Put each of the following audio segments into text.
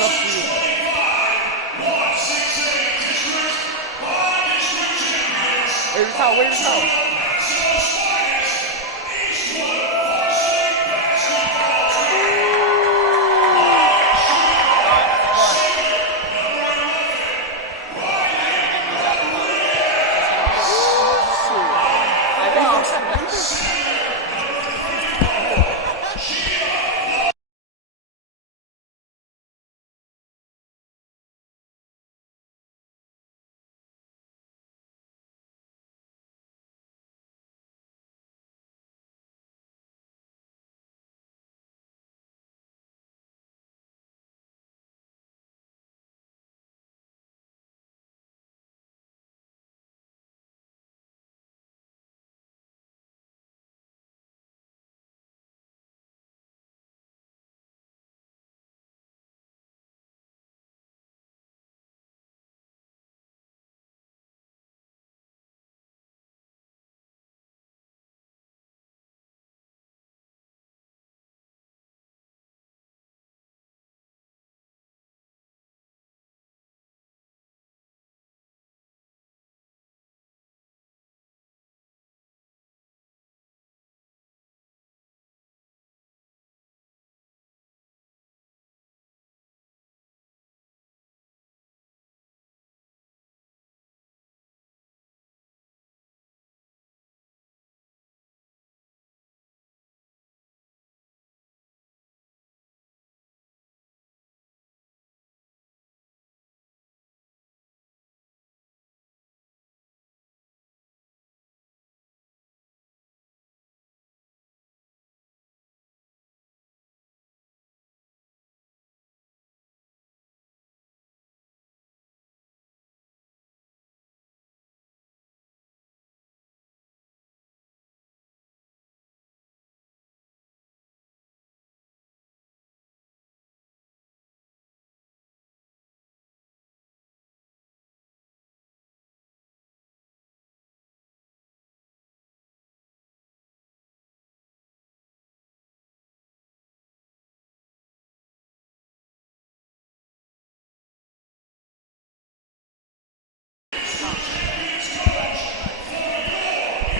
Wave your towel, wave your towel.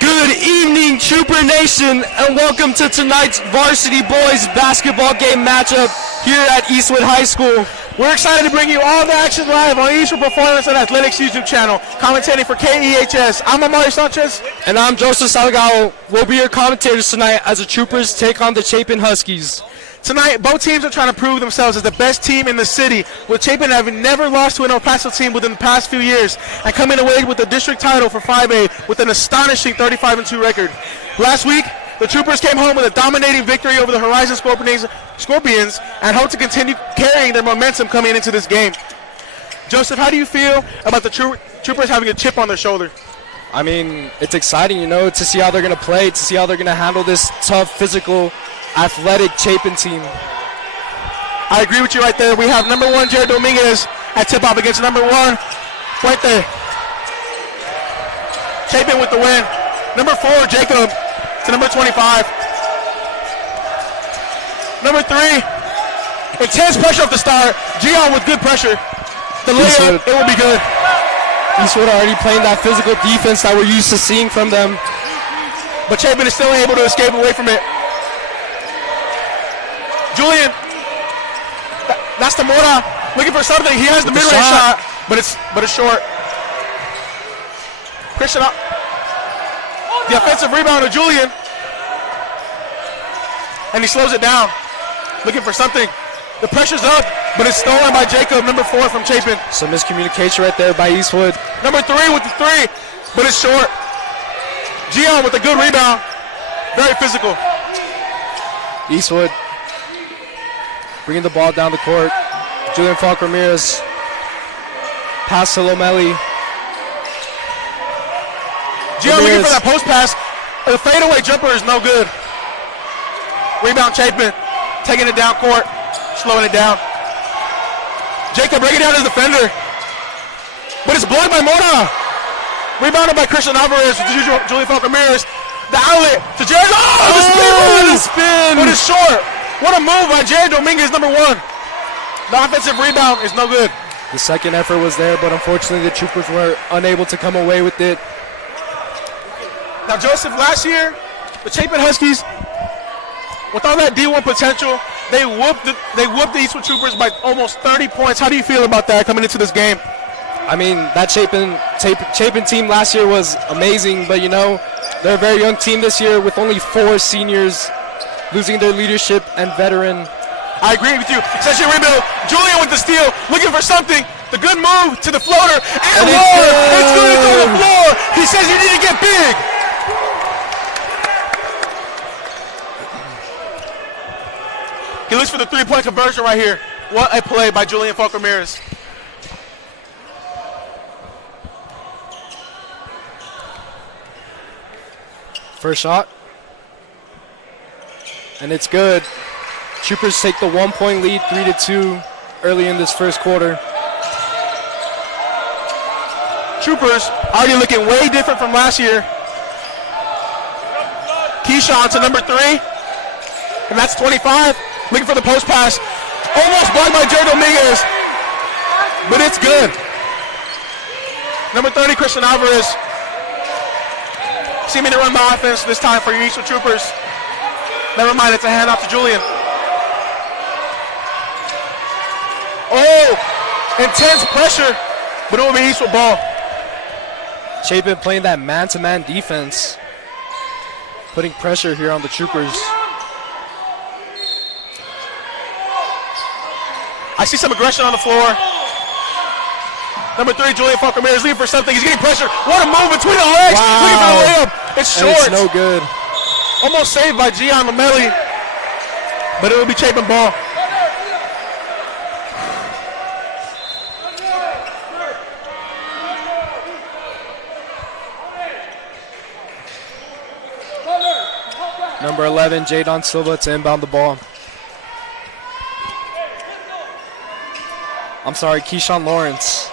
Good evening, Trooper Nation, and welcome to tonight's Varsity Boys basketball game matchup here at Eastwood High School. We're excited to bring you all the action live on Eastwood Performance and Athletics YouTube channel. Commentating for KEHS, I'm Amari Sanchez. And I'm Joseph Salgado. We'll be your commentators tonight as the Troopers take on the Chapin Huskies. Tonight, both teams are trying to prove themselves as the best team in the city, with Chapin having never lost to an El Paso team within the past few years and coming away with the district title for 5A with an astonishing 35-2 record. Last week, the Troopers came home with a dominating victory over the Horizon Scorpions and hope to continue carrying their momentum coming into this game. Joseph, how do you feel about the Troopers having a chip on their shoulder? I mean, it's exciting, to see how they're going to play, to see how they're going to handle this tough, physical, athletic Chapin team. I agree with you right there. We have number 1 Jared Dominguez at tip-off against number 1 right there. Chapin with the win. Number 4 Jacob to number 25. Number 3, intense pressure off the start. Gian with good pressure. The layup, it will be good. Eastwood already playing that physical defense that we're used to seeing from them. But Chapin is still able to escape away from it. Julian, that's the Mora looking for something. He has the mid-range shot, but it's short. Christian, the offensive rebound to Julian, and he slows it down, looking for something. The pressure's up, but it's stolen by Jacob, number 4 from Chapin. Some miscommunication right there by Eastwood. Number 3 with the 3, but it's short. Gian with a good rebound, very physical. Eastwood bringing the ball down the court. Julian Falk Ramirez. Pass to Lomeli. Gian looking for that post pass. The fadeaway jumper is no good. Rebound Chapin, taking it down court, slowing it down. Jacob breaking down his defender. But it's blocked by Mona. Rebounded by Christian Alvarez with Julian Falk Ramirez. The outlet to Jared. Oh, the spin! But it's short. What a move by Jared Dominguez, number 1. The offensive rebound is no good. The second effort was there, but unfortunately the Troopers were unable to come away with it. Now, Joseph, last year, the Chapin Huskies, with all that D1 potential, they whooped the Eastwood Troopers by almost 30 points. How do you feel about that coming into this game? I mean, that Chapin team last year was amazing, but you know, they're a very young team this year with only 4 seniors losing their leadership and veteran. I agree with you. Session rebuild. Julian with the steal, looking for something. The good move to the floater. And Lord, it's good on the floor. He says you need to get big. He looks for the three-point conversion right here. What a play by Julian Falk Ramirez. First shot. And it's good. Troopers take the 1-point lead, 3-2, early in this first quarter. Troopers already looking way different from last year. Keyshawn to number 3. And that's 25. Looking for the post pass. Almost blocked by Jared Dominguez. But it's good. Number 30, Christian Alvarez. Seeming to run the offense this time for your Eastwood Troopers. Never mind, it's a handoff to Julian. Oh, intense pressure, but it will be Eastwood ball. Chapin playing that man-to-man defense, putting pressure here on the Troopers. I see some aggression on the floor. Number 3, Julian Falk Ramirez looking for something. He's getting pressure. What a move between the legs. Wow. Looking for the layup. It's short. And it's no good. Almost saved by Gian Lamelli, but it will be Chapin ball. Number 11, Jadon Silva to inbound the ball. I'm sorry, Keyshawn Lawrence.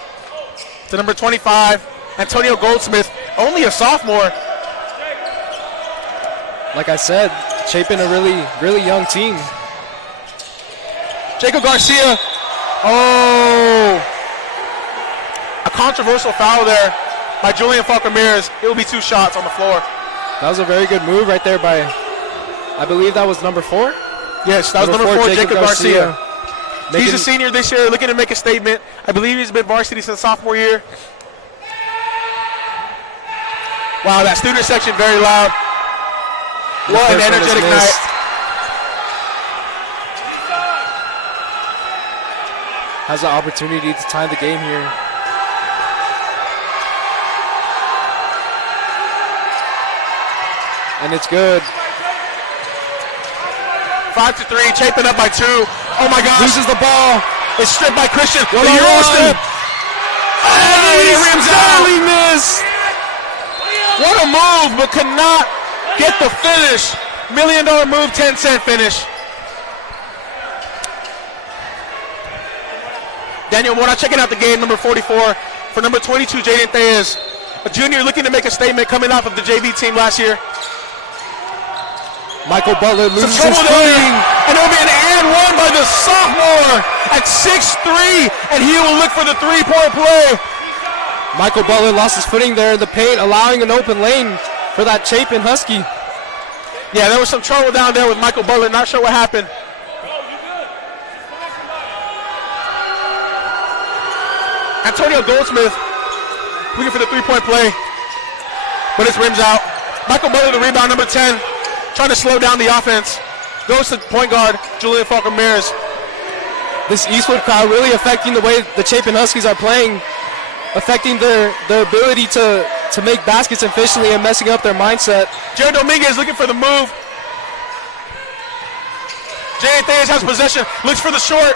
To number 25, Antonio Goldsmith, only a sophomore. Like I said, Chapin a really young team. Jacob Garcia. Oh. A controversial foul there by Julian Falk Ramirez. It will be 2 shots on the floor. That was a very good move right there by, I believe that was number 4? Yes, that was number 4, Jacob Garcia. He's a senior this year, looking to make a statement. I believe he's been varsity since sophomore year. Wow, that student section very loud. What an energetic night. Has the opportunity to tie the game here. And it's good. 5-3, Chapin up by 2. Oh my gosh. Loses the ball. It's stripped by Christian. The Euro strip. Oh, he barely missed. What a move, but could not get the finish. $1 million move, 10-cent finish. Daniel Mora checking out the game, number 44. For number 22, Jaden Thayes, a junior looking to make a statement coming off of the JV team last year. Michael Butler loses his trouble footing. there, and it will be an and one by the sophomore at 6'3", and he will look for the three-point play. Michael Butler lost his footing there in the paint, allowing an open lane for that Chapin Husky. Yeah, there was some trouble down there with Michael Butler. Not sure what happened. Antonio Goldsmith looking for the three-point play, but it's rims out. Michael Butler, the rebound, number 10, trying to slow down the offense. Goes to point guard, Julian Falk Ramirez. This Eastwood crowd really affecting the way the Chapin Huskies are playing, affecting their ability to make baskets efficiently and messing up their mindset. Jared Dominguez looking for the move. Jaden Thayes has possession, looks for the short.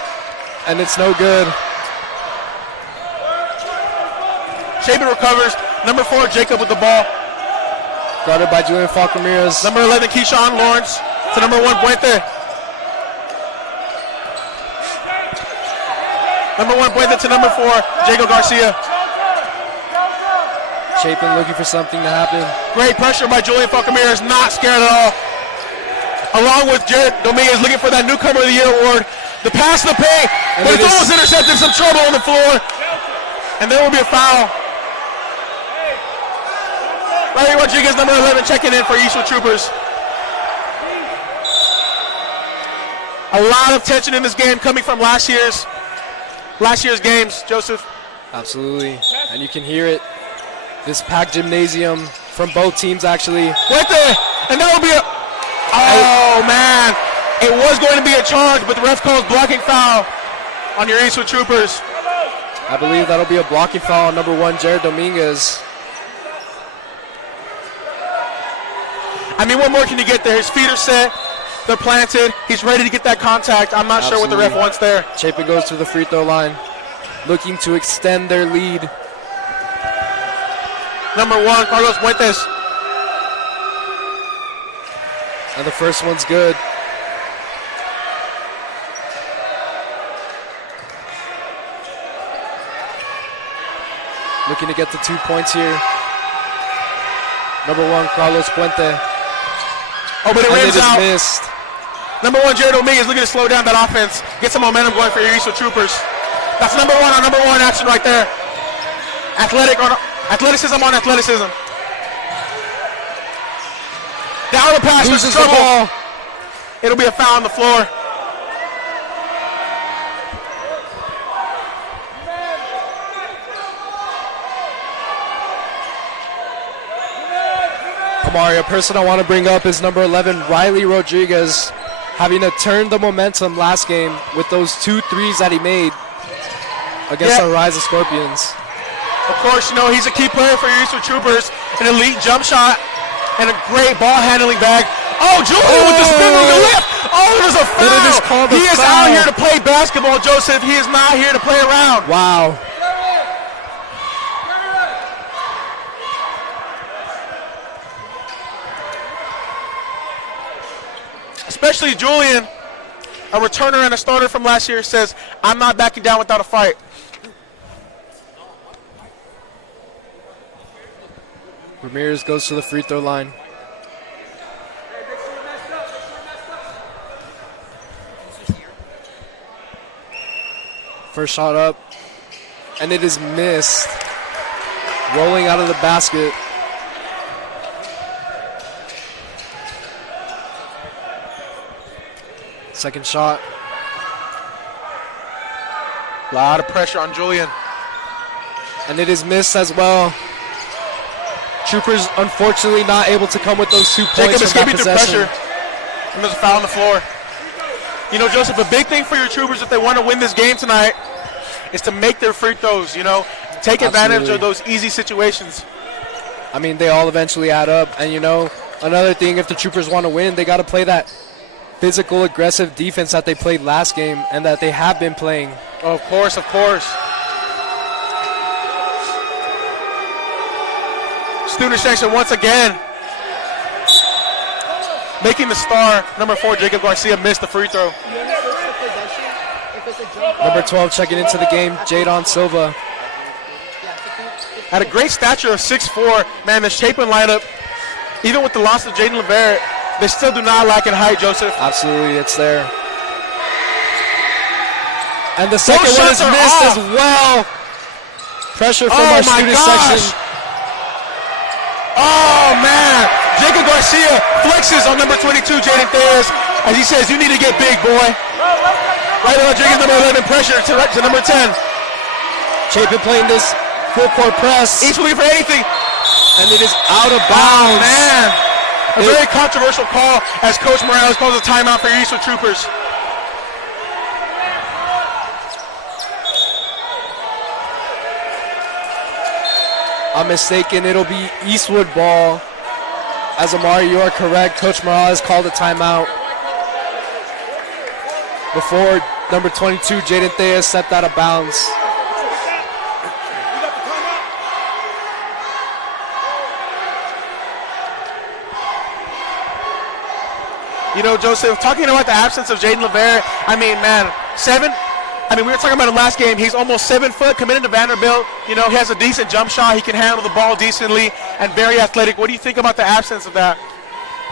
And it's no good. Chapin recovers. Number 4, Jacob with the ball. Guarded by Julian Falk Ramirez. Number 11, Keyshawn Lawrence to number 1, Puente. Number 1, Puente to number 4, Jacob Garcia. Chapin looking for something to happen. Great pressure by Julian Falk Ramirez, not scared at all. Along with Jared Dominguez looking for that Newcomer of the Year award. The pass to the paint, And but it it's is- almost intercepted. Some trouble on the floor. And there will be a foul. Larry Rodriguez, number 11, checking in for Eastwood Troopers. A lot of tension in this game coming from last year's games, Joseph. Absolutely. And you can hear it. This packed gymnasium from both teams, actually. Right there. And that will be a... Oh, man. It was going to be a charge, but the ref calls blocking foul on your Eastwood Troopers. I believe that'll be a blocking foul on number 1, Jared Dominguez. I mean, what more can you get there? His feet are set. They're planted. He's ready to get that contact. I'm not sure what the ref wants there. Chapin goes to the free throw line, looking to extend their lead. Number 1, Carlos Fuentes. And the first one's good. Looking to get the 2 points here. Number 1, Carlos Puente. Oh, but it And rims it is out. missed. Number 1, Jared Dominguez looking to slow down that offense. Get some momentum going for your Eastwood Troopers. That's number 1 on number 1 action right there. Athleticism on athleticism. Down the pass, Loses there's the trouble. ball. It'll be a foul on the floor. Amari, a person I want to bring up is number 11, Riley Rodriguez, having to turn the momentum last game with those 2 threes that he made against the Rise of Scorpions. Of course, you know, he's a key player for your Eastwood Troopers. An elite jump shot and a great ball handling bag. Oh, Julian with the spin with the lift. Oh, there's a But it is foul. called a He is foul. out here to play basketball, Joseph. He is not here to play around. Wow. Especially Julian, a returner and a starter from last year, says, I'm not backing down without a fight. Ramirez goes to the free throw line. First shot up, and it is missed. Rolling out of the basket. Second shot. A lot of pressure on Julian. And it is missed as well. Troopers unfortunately not able to come with those 2 Jacob points from that escaping through possession. pressure. And there's a foul on the floor. You know, Joseph, a big thing for your Troopers if they want to win this game tonight is to make their free throws, you know. Take advantage Absolutely. of those easy situations. I mean, they all eventually add up. And, you know, another thing, if the Troopers want to win, they got to play that physical, aggressive defense that they played last game and that they have been playing. Oh, of course, of course. Student section once again. Making the star, number 4, Jacob Garcia, missed the free throw. Number 12 checking into the game, Jadon Silva. Had a great stature of 6'4". Man, this Chapin lineup, even with the loss of Jaden LeVert, they still do not lack in height, Joseph. Absolutely, it's there. And the second Those one shots is are missed off. as well. Pressure from Oh our my student gosh. section. Oh, man. Jacob Garcia flexes on number 22, Jaden Theus, as he says, you need to get big, boy. Right on Rodriguez, number 11, pressure to number 10. Chapin playing this full court press. Each believe for anything. And it is out of Oh, bounds. man. A very controversial call as Coach Morales calls a timeout for your Eastwood Troopers. I'm mistaken, it'll be Eastwood ball. As Amari, you are correct. Coach Morales called a timeout before number 22, Jaden Theus, stepped out of bounds. You know, Joseph, talking about the absence of Jaden LeVert, I mean, man, we were talking about it last game. He's almost 7 foot, committed to Vanderbilt. You know, he has a decent jump shot. He can handle the ball decently and very athletic. What do you think about the absence of that?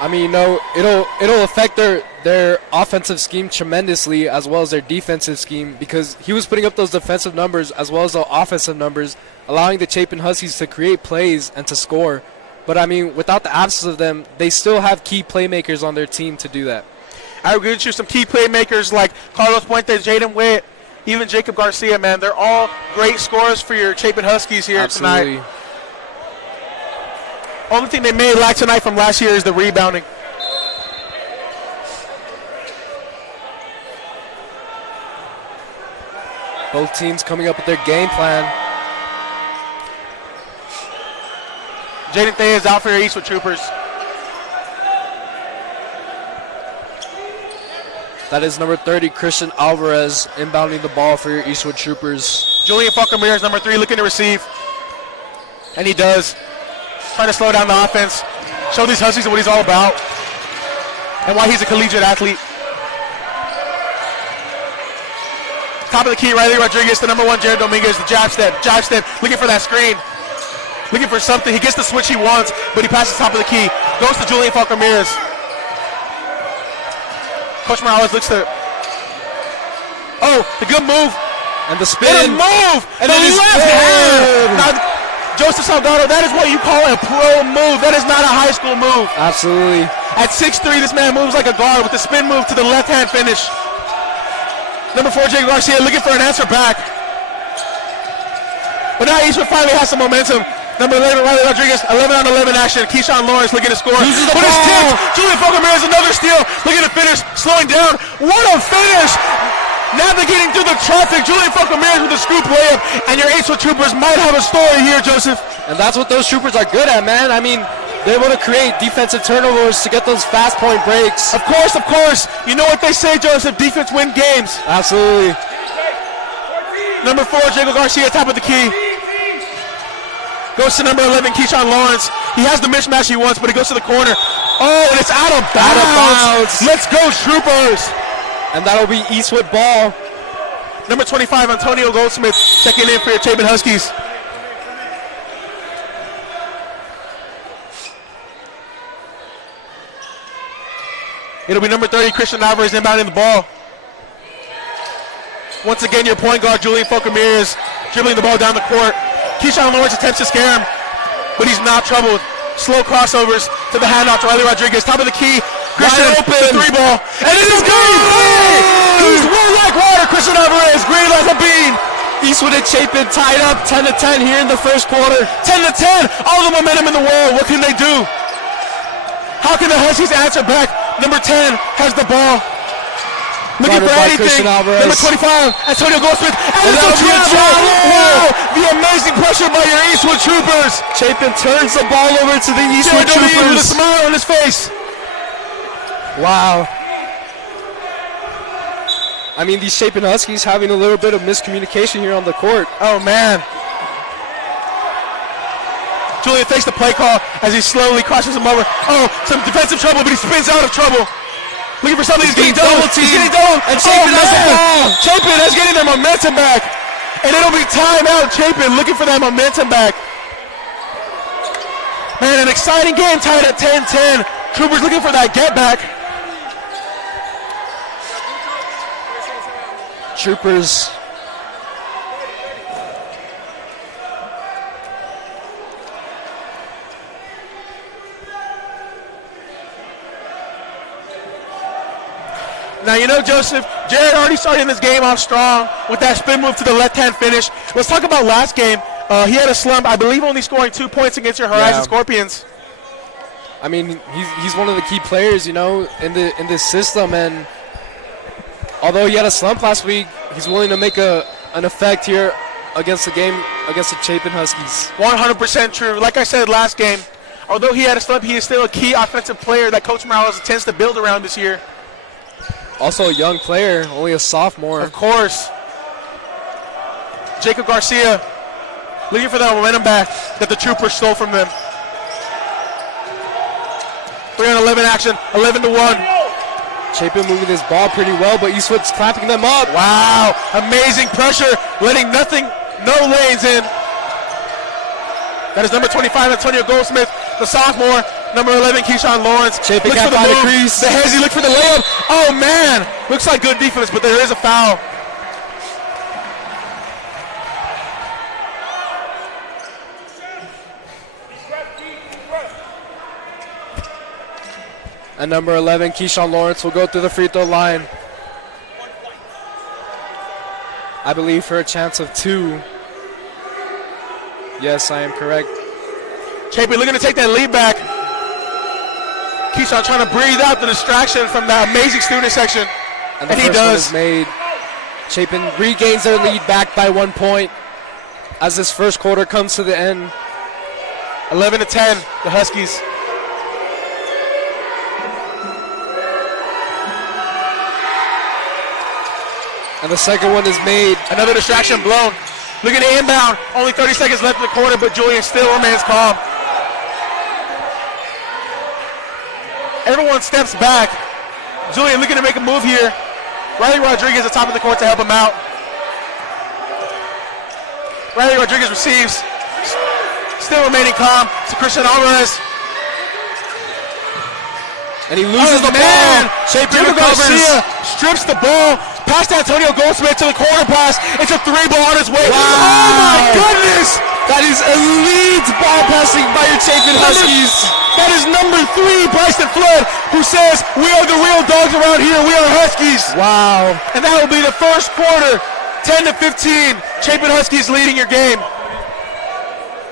I mean, you know, it'll affect their offensive scheme tremendously as well as their defensive scheme, because he was putting up those defensive numbers as well as the offensive numbers, allowing the Chapin Huskies to create plays and to score. But I mean, without the absence of them, they still have key playmakers on their team to do that. I would give you some key playmakers like Carlos Puentes, Jaden Witt, even Jacob Garcia, man. They're all great scorers for your Chapin Huskies here tonight. Only thing they may lack tonight from last year is the rebounding. Both teams coming up with their game plan. Jaden Thay is out for your Eastwood Troopers. That is number 30, Christian Alvarez, inbounding the ball for your Eastwood Troopers. Julian Falk Ramirez, number 3, looking to receive. And he does. Trying to slow down the offense. Show these Huskies what he's all about. And why he's a collegiate athlete. Top of the key, Riley Rodriguez, the number 1, Jared Dominguez, the jab step, looking for that screen. Looking for something. He gets the switch he wants, but he passes top of the key. Goes to Julian Falk Ramirez. Coach Morales looks to... Oh, the good move. And the spin. And a move. And the then his left hand. Now, Joseph Salgado, that is what you call a pro move. That is not a high school move. Absolutely. At 6'3", this man moves like a guard with the spin move to the left hand finish. Number 4, Jake Garcia, looking for an answer back. But now Eastwood finally has some momentum. Number 11, Riley Rodriguez, 11-on-11 action. Keyshawn Lawrence looking to score. But it's tipped. Julian Falk Ramirez, another steal. Looking to finish, slowing down. What a finish! Navigating through the traffic, Julian Falk Ramirez with a scoop layup. And your Eastwood Troopers might have a story here, Joseph. And that's what those Troopers are good at, man. I mean, they're able to create defensive turnovers to get those fast point breaks. Of course, of course. You know what they say, Joseph, defense wins games. Absolutely. Number 4, Jacob Garcia, top of the key. Goes to number 11, Keyshawn Lawrence. He has the mismatch he wants, but he goes to the corner. Oh, and it's out of bounds. Let's go, Troopers. And that'll be Eastwood ball. Number 25, Antonio Goldsmith, checking in for your Chapin Huskies. It'll be number 30, Christian Alvarez, inbounding the ball. Once again, your point guard, Julian Falk Ramirez, dribbling the ball down the court. Keyshawn Lawrence attempts to scare him, but he's not troubled. Slow crossovers to the handoff to Riley Rodriguez. Top of the key. Christian open. The 3-ball. And it is good! He's wet like water, Christian Alvarez. Green like a bean. Eastwood and Chapin tied up 10-10 here in the first quarter. 10-10. All the momentum in the world. What can they do? How can the Huskies answer back? Number 10 has the ball. Looking for anything. Number 25, Antonio Goldsmith. And it's a travel. Wow. The amazing pressure by your Eastwood Troopers. Chapin turns the ball over to the Eastwood Troopers. With a smile on his face. Wow. I mean, these Chapin Huskies having a little bit of miscommunication here on the court. Oh, man. Julian takes the play call as he slowly crosses him over. Oh, some defensive trouble, but he spins out of trouble. Looking for something. He's getting double. He's getting double. And Chapin has the ball. Chapin is getting their momentum back. And it'll be timeout. Chapin looking for that momentum back. Man, an exciting game tied at 10-10. Troopers looking for that get back. Troopers. Now, you know, Joseph, Jared already started this game off strong with that spin move to the left-hand finish. Let's talk about last game. He had a slump, I believe, only scoring 2 points against your Horizon Scorpions. I mean, he's one of the key players, you know, in this system. And although he had a slump last week, he's willing to make an effect here against the Chapin Huskies. 100% true. Like I said last game, although he had a slump, he is still a key offensive player that Coach Morales tends to build around this year. Also a young player, only a sophomore. Of course. Jacob Garcia looking for that momentum back that the Troopers stole from them. 3-on-11 action, 11-1. Chapin moving this ball pretty well, but Eastwood's clapping them up. Wow, amazing pressure, letting no lanes in. That is number 25, Antonio Goldsmith, the sophomore, Number 11, Keyshawn Lawrence. Chapin looks can't for the find a move. crease. The hezzy look for the layup. Oh, man. Looks like good defense, but there is a foul. And number 11, Keyshawn Lawrence, will go through the free throw line. I believe for a chance of 2. Yes, I am correct. Chapin looking to take that lead back. Keyshawn trying to breathe out the distraction from that amazing student section. And the he first does. one is made. Chapin regains their lead back by 1 point as this first quarter comes to the end. 11-10, the Huskies. And the second one is made. Another distraction blown. Looking to inbound. Only 30 seconds left in the quarter, but Julian still remains calm. Everyone steps back. Julian looking to make a move here. Riley Rodriguez at the top of the court to help him out. Riley Rodriguez receives. Still remaining calm. To Christian Alvarez. And he loses the ball. Chapin Garcia strips the ball. Past Antonio Goldsmith to the corner pass. It's a 3-ball on its way. Wow. Oh my goodness! That is elite ball passing by your Chapin Huskies. That is number 3, Bryson Flood, who says, "We are the real dogs around here. We are Huskies." Wow. And that will be the first quarter, 10-15. Chapin Huskies leading your game.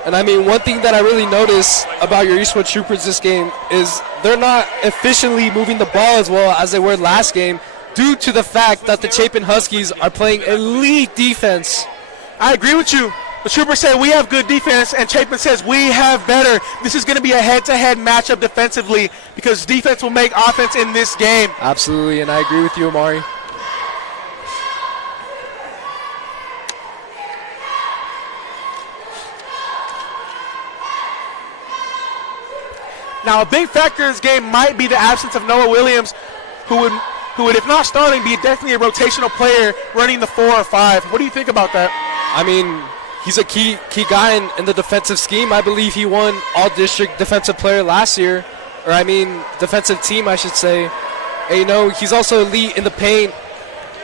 And I mean, one thing that I really notice about your Eastwood Troopers this game is they're not efficiently moving the ball as well as they were last game due to the fact that the Chapin Huskies are playing elite defense. I agree with you. The Troopers say we have good defense, and Chapin says we have better. This is going to be a head-to-head matchup defensively because defense will make offense in this game. Absolutely, and I agree with you, Amari. Now, a big factor in this game might be the absence of Noah Williams, who would, if not starting, be definitely a rotational player running the 4 or 5. What do you think about that? I mean, he's a key guy in the defensive scheme. I believe he won All-District Defensive Player last year, or I mean, defensive team, I should say. And, you know, he's also elite in the paint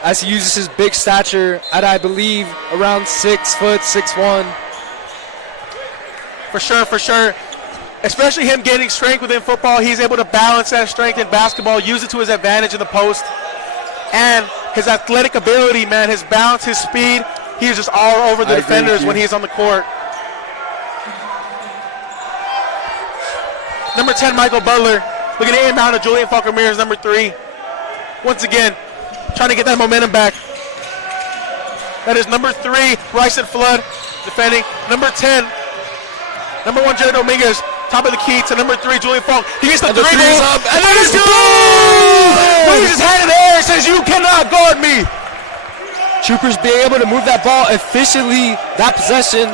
as he uses his big stature at, I believe, around 6 foot, 6'1". For sure. Especially him gaining strength within football, he's able to balance that strength in basketball, use it to his advantage in the post. And his athletic ability, man, his balance, his speed, he is just all over the defenders when he's on the court. Number 10, Michael Butler, looking to inbound to Julian Falk Ramirez, number 3. Once again, trying to get that momentum back. That is number 3, Bryson Flood, defending. Number 10, number 1, Jared Dominguez, top of the key to number 3, Julian Falk. He gets the 3 ball, and that is good! Raises his hand in the air and says, "You cannot guard me." Troopers being able to move that ball efficiently, that possession.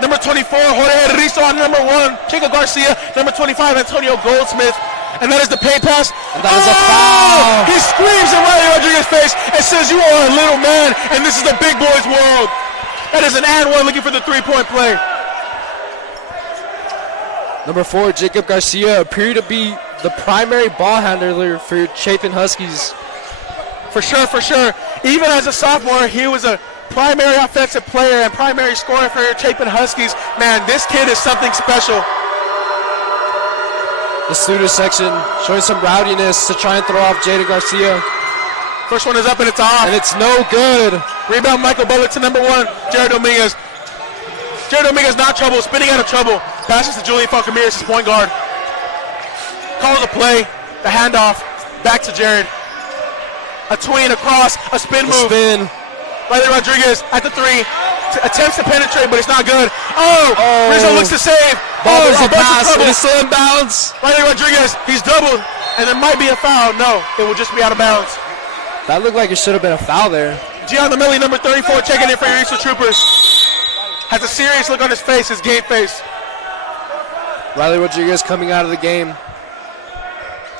Number 24, Jorge Rizzo on number 1, Chico Garcia, number 25, Antonio Goldsmith. And that is the paint pass. And that is a foul. He screams in Riley Rodriguez's face and says, "You are a little man, and this is the big boys' world." That is an and 1 looking for the 3-point play. Number 4, Jacob Garcia appeared to be the primary ball handler for your Chapin Huskies. For sure. Even as a sophomore, he was a primary offensive player and primary scorer for your Chapin Huskies. Man, this kid is something special. The student section showing some rowdiness to try and throw off Jaden Garcia. First one is up and it's off. And it's no good. Rebound Michael Butler to number 1, Jared Dominguez. Jared Dominguez not trouble, spinning out of trouble. Passes to Julian Falk Ramirez, his point guard. Calls the play, the handoff, back to Jared. A tween, a cross, a spin move. Spin. Riley Rodriguez at the 3. Attempts to penetrate, but it's not good. Oh! Rizzo looks to save. Ball is a a bunch of pass, trouble. but it's still in bounds. Riley Rodriguez, he's doubled, and there might be a foul. No, it will just be out of bounds. That looked like it should have been a foul there. Gian Lamilli, number 34, checking in for your Eastwood Troopers. Has a serious look on his face, his game face. Riley Rodriguez coming out of the game.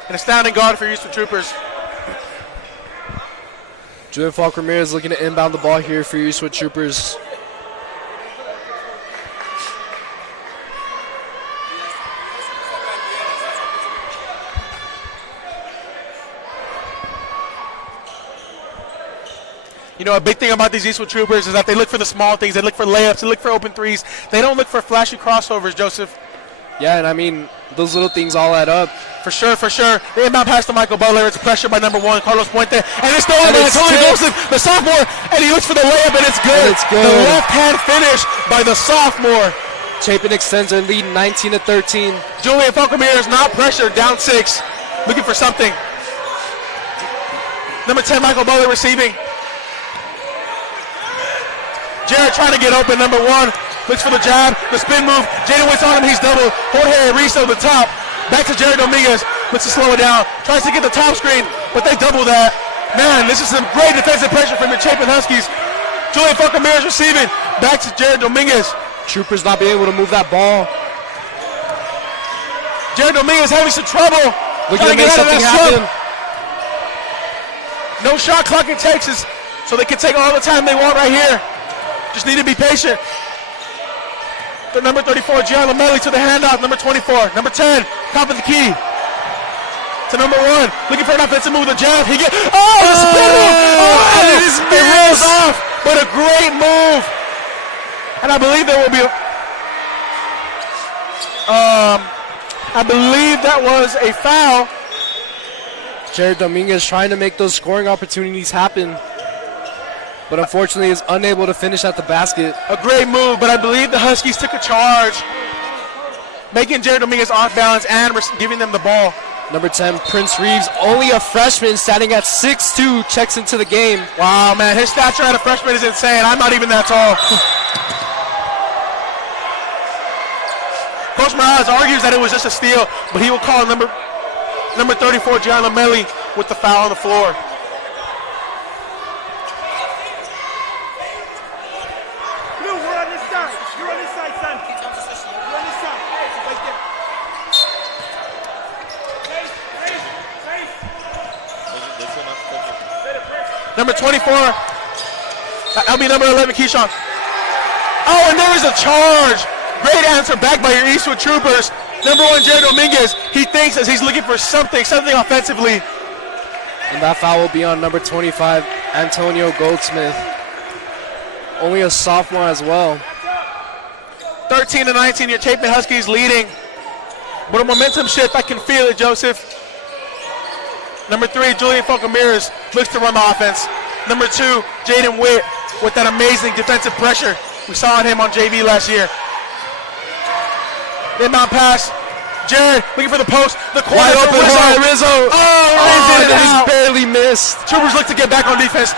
An astounding guard for your Eastwood Troopers. Julian Falk Ramirez looking to inbound the ball here for your Eastwood Troopers. You know, a big thing about these Eastwood Troopers is that they look for the small things. They look for layups. They look for open threes. They don't look for flashy crossovers, Joseph. Yeah, and I mean, those little things all add up. For sure, for sure. They inbound pass to Michael Butler. It's pressure by number 1, Carlos Puente. And it's stolen by Tony Wilson, the sophomore. And he looks for the layup, and it's good. And it's good. The left-hand finish by the sophomore. Chapin extends their lead 19-13. Julian Falcomier is not pressured, down 6. Looking for something. Number 10, Michael Butler receiving. Jared trying to get open, number 1. Looks for the jab, the spin move. Jaden Witt's on him, he's double. Jorge Arizo, the top. Back to Jared Dominguez. Looks to slow it down. Tries to get the top screen, but they double that. Man, this is some great defensive pressure from your Chapin Huskies. Julian Falcomier is receiving. Back to Jared Dominguez. Troopers not being able to move that ball. Jared Dominguez having some trouble. Looking to make something happen. No shot clock in Texas, so they can take all the time they want right here. Just need to be patient. The number 34, Gian Lamelli to the handoff. Number 24, number 10, top of the key. To number 1, looking for an offensive move. The jab. He get. Oh, the spin move. Oh, and it rolls off. But a great move. And I believe there will be. I believe that was a foul. Jared Dominguez trying to make those scoring opportunities happen, but unfortunately is unable to finish at the basket. A great move, but I believe the Huskies took a charge, making Jared Dominguez off balance and giving them the ball. Number 10, Prince Reeves, only a freshman, standing at 6'2", checks into the game. Wow, man, his stature at a freshman is insane. I'm not even that tall. Coach Morales argues that it was just a steal, but he will call number 34, Gian Lamelli, with the foul on the floor. Blue, we're on this side. You're on this side, son. You're on this side. Right there. Number 24, that'll be number 11, Keyshawn. Oh, and there is a charge. Great answer back by your Eastwood Troopers. Number 1, Jared Dominguez. He thinks as he's looking for something offensively. And that foul will be on number 25, Antonio Goldsmith. Only a sophomore as well. 13-19, your Chapin Huskies leading. But a momentum shift, I can feel it, Joseph. Number 3, Julian Falcomier looks to run the offense. Number 2, Jaden Witt with that amazing defensive pressure. We saw him on JV last year. Inbound pass. Jared looking for the post. The corner. Wide open, Rizzo. Oh, just barely missed. Troopers look to get back on defense.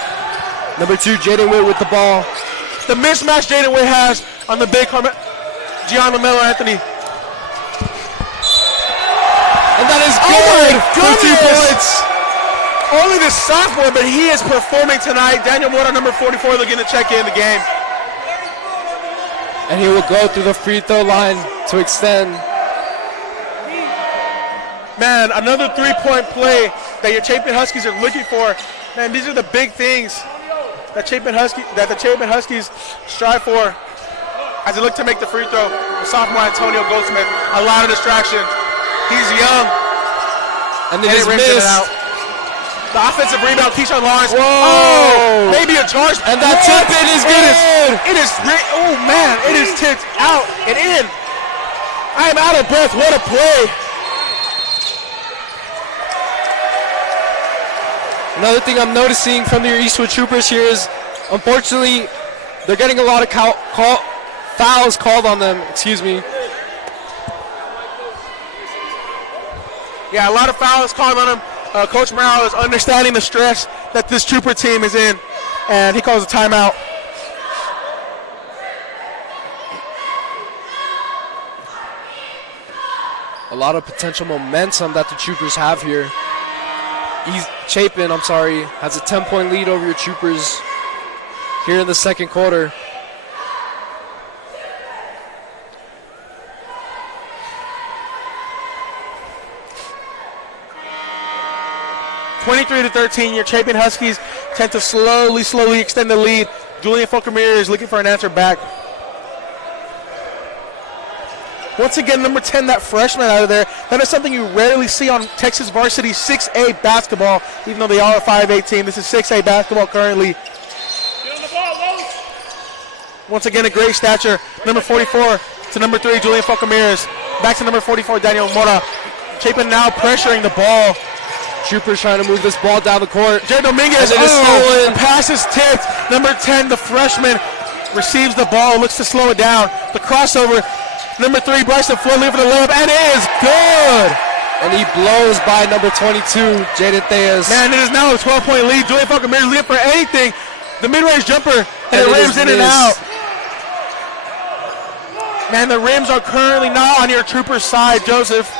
Number 2, Jaden Witt with the ball. The mismatch Jaden Witt has on the big Gian Lamello Anthony. And that is good for 2 points. Only the sophomore, but he is performing tonight. Daniel Mora, number 44, looking to check in the game. And he will go through the free throw line to extend. Man, another 3-point play that your Chapin Huskies are looking for. Man, these are the big things that the Chapin Huskies strive for as they look to make the free throw. The sophomore Antonio Goldsmith, a lot of distraction. He's young. And then he's missed. The offensive rebound, Keyshawn Lawrence. Whoa! Oh, maybe a charge. And that tip in is good. It is, oh man, it is tipped out and in. I am out of breath. What a play. Another thing I'm noticing from your Eastwood Troopers here is, unfortunately, they're getting a lot of fouls called on them. Excuse me. Yeah, a lot of fouls called on him. Coach Morales is understanding the stress that this Trooper team is in, and he calls a timeout. A lot of potential momentum that the Troopers have here. Chapin, has a 10-point lead over your Troopers here in the second quarter. (23-13), your Chapin Huskies tend to slowly extend the lead. Julian Falcomier is looking for an answer back. Once again, number 10, that freshman out of there. That is something you rarely see on Texas Varsity 6A basketball, even though they are a 5A team. This is 6A basketball currently. Once again, a great stature. Number 44 to number 3, Julian Falk Ramirez. Back to number 44, Daniel Mora. Chapin now pressuring the ball. Troopers trying to move this ball down the court. Jared Dominguez, And it is stolen. the pass is tipped. Number 10, the freshman, receives the ball, looks to slow it down. The crossover, number 3, Bryson Floyd looking for the layup, and it is good. And he blows by number 22, Jaden Theus. Man, it is now a 12-point lead. Julian Falk Ramirez leading for anything. The mid-range jumper, and it rims in and out. Man, the rims are currently not on your Troopers' side, Joseph.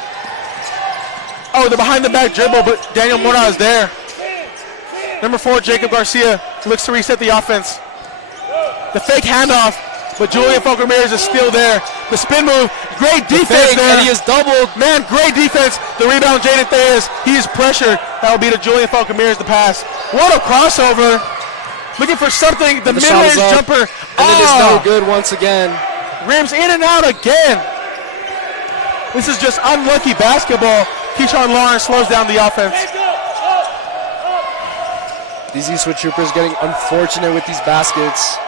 Oh, the behind-the-back dribble, but Daniel Mora is there. Number 4, Jacob Garcia looks to reset the offense. The fake handoff, but Julian Falk Ramirez is still there. The spin move, great defense there. And he is doubled. Man, great defense. The rebound, Jaden Theus. He is pressured. That will be to Julian Falk Ramirez the pass. What a crossover. Looking for something. The mid-range jumper. And it is no good once again. Rims in and out again. This is just unlucky basketball. Keyshawn Lawrence slows down the offense. These Eastwood Troopers getting unfortunate with these baskets.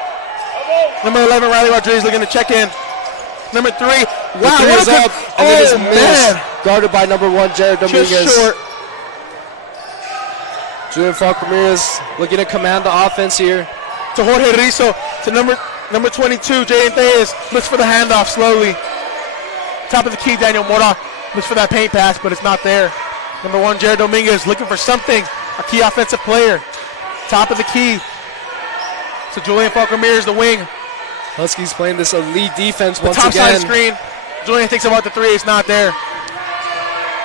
Number 11, Riley Rodriguez looking to check in. Number 3, wow, what a up, and it is missed. Man. Guarded by number 1, Jared Dominguez. Just short. Julian Falk Ramirez looking to command the offense here. To Jorge Rizzo, to number 22, Jaden Theus. Looks for the handoff slowly. Top of the key, Daniel Mora. Looks for that paint pass, but it's not there. Number 1, Jared Dominguez looking for something. A key offensive player. Top of the key. So Julian Falk Ramirez, the wing. Huskies playing this elite defense The once top again. side screen. Julian thinks about the 3. It's not there.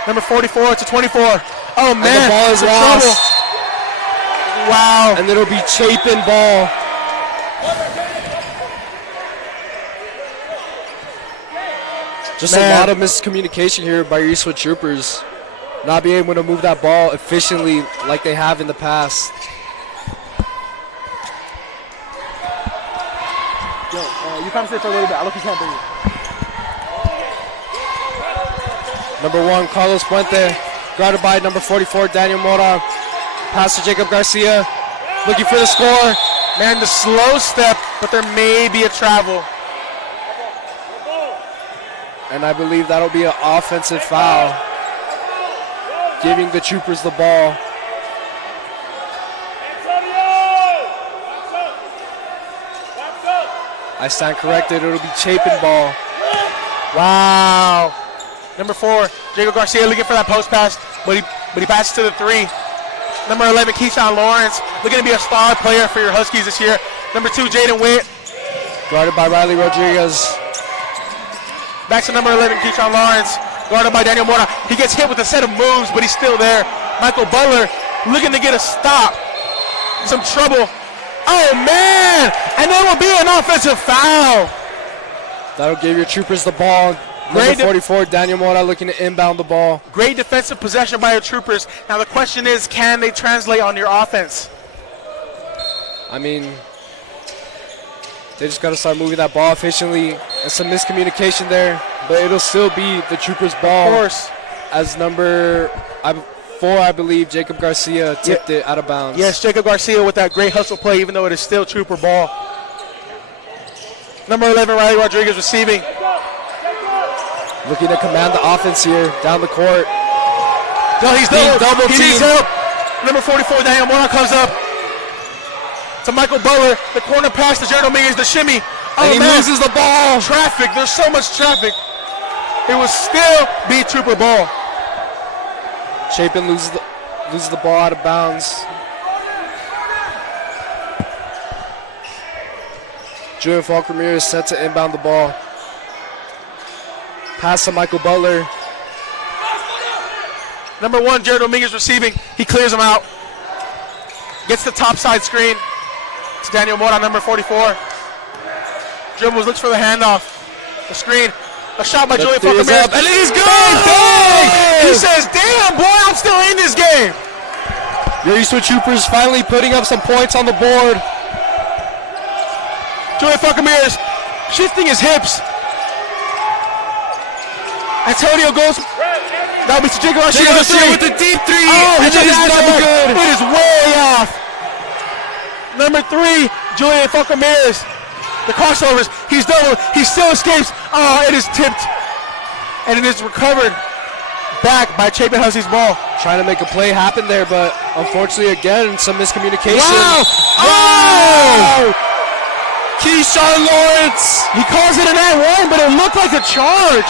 Number 44 to 24. Oh, man. And the ball is some lost. trouble. Wow. And it'll be Chapin ball. Just a lot of miscommunication here by your Eastwood Troopers. Not being able to move that ball efficiently like they have in the past. Yo, you come sit for a little bit. I look his hand for you. Number 1, Carlos Puente. Guarded by number 44, Daniel Mora. Pass to Jacob Garcia. Looking for the score. Man, the slow step, but there may be a travel. And I believe that'll be an offensive foul. Giving the Troopers the ball. I stand corrected. It'll be Chapin ball. Wow. Number 4, Jacob Garcia looking for that post pass, but he passes to the 3. Number 11, Keyshawn Lawrence looking to be a star player for your Huskies this year. Number 2, Jaden Witt. Guarded by Riley Rodriguez. Back to number 11, Keyshawn Lawrence. Guarded by Daniel Mora. He gets hit with a set of moves, but he's still there. Michael Butler looking to get a stop. Some trouble. Oh, man! And that will be an offensive foul. That'll give your Troopers the ball. Number 44, Daniel Mora looking to inbound the ball. Great defensive possession by your Troopers. Now the question is, can they translate on your offense? I mean, they just got to start moving that ball efficiently. And some miscommunication there, but it'll still be the Troopers' ball. Of course. As number 4, I believe, Jacob Garcia tipped it out of bounds. Yes, Jacob Garcia with that great hustle play, even though it is still Trooper ball. Number 11, Riley Rodriguez receiving. Looking to command the offense here down the court. No, he's double teamed. He needs help. Number 44, Daniel Mora comes up to Michael Butler. The corner pass to Jared Dominguez, the shimmy. And he loses the ball. Traffic. There's so much traffic. It will still be Trooper ball. Chapin loses the ball out of bounds. Julian Falk Ramirez set to inbound the ball. Pass to Michael Butler. Number 1, Jared Dominguez receiving. He clears him out. Gets the top side screen. It's Daniel Mora, number 44. Dribbles, looks for the handoff. The screen. A shot by Julian Falk Ramirez. And he's good! He says, damn, boy, I'm still in this game. Your Eastwood Troopers finally putting up some points on the board. Julian Falk Ramirez shifting his hips. Antonio goes. That'll be to Jacob Garcia with the deep 3. Oh, and it is not good. It is way off. Number 3, Julian Falk Ramirez The crossovers. He's double. He still escapes. Oh, it is tipped. And it is recovered back by Chapin Hussey's ball. Trying to make a play happen there, but unfortunately, again, some miscommunication. Wow! Oh! Keyshawn Lawrence! He calls it an @1, but it looked like a charge.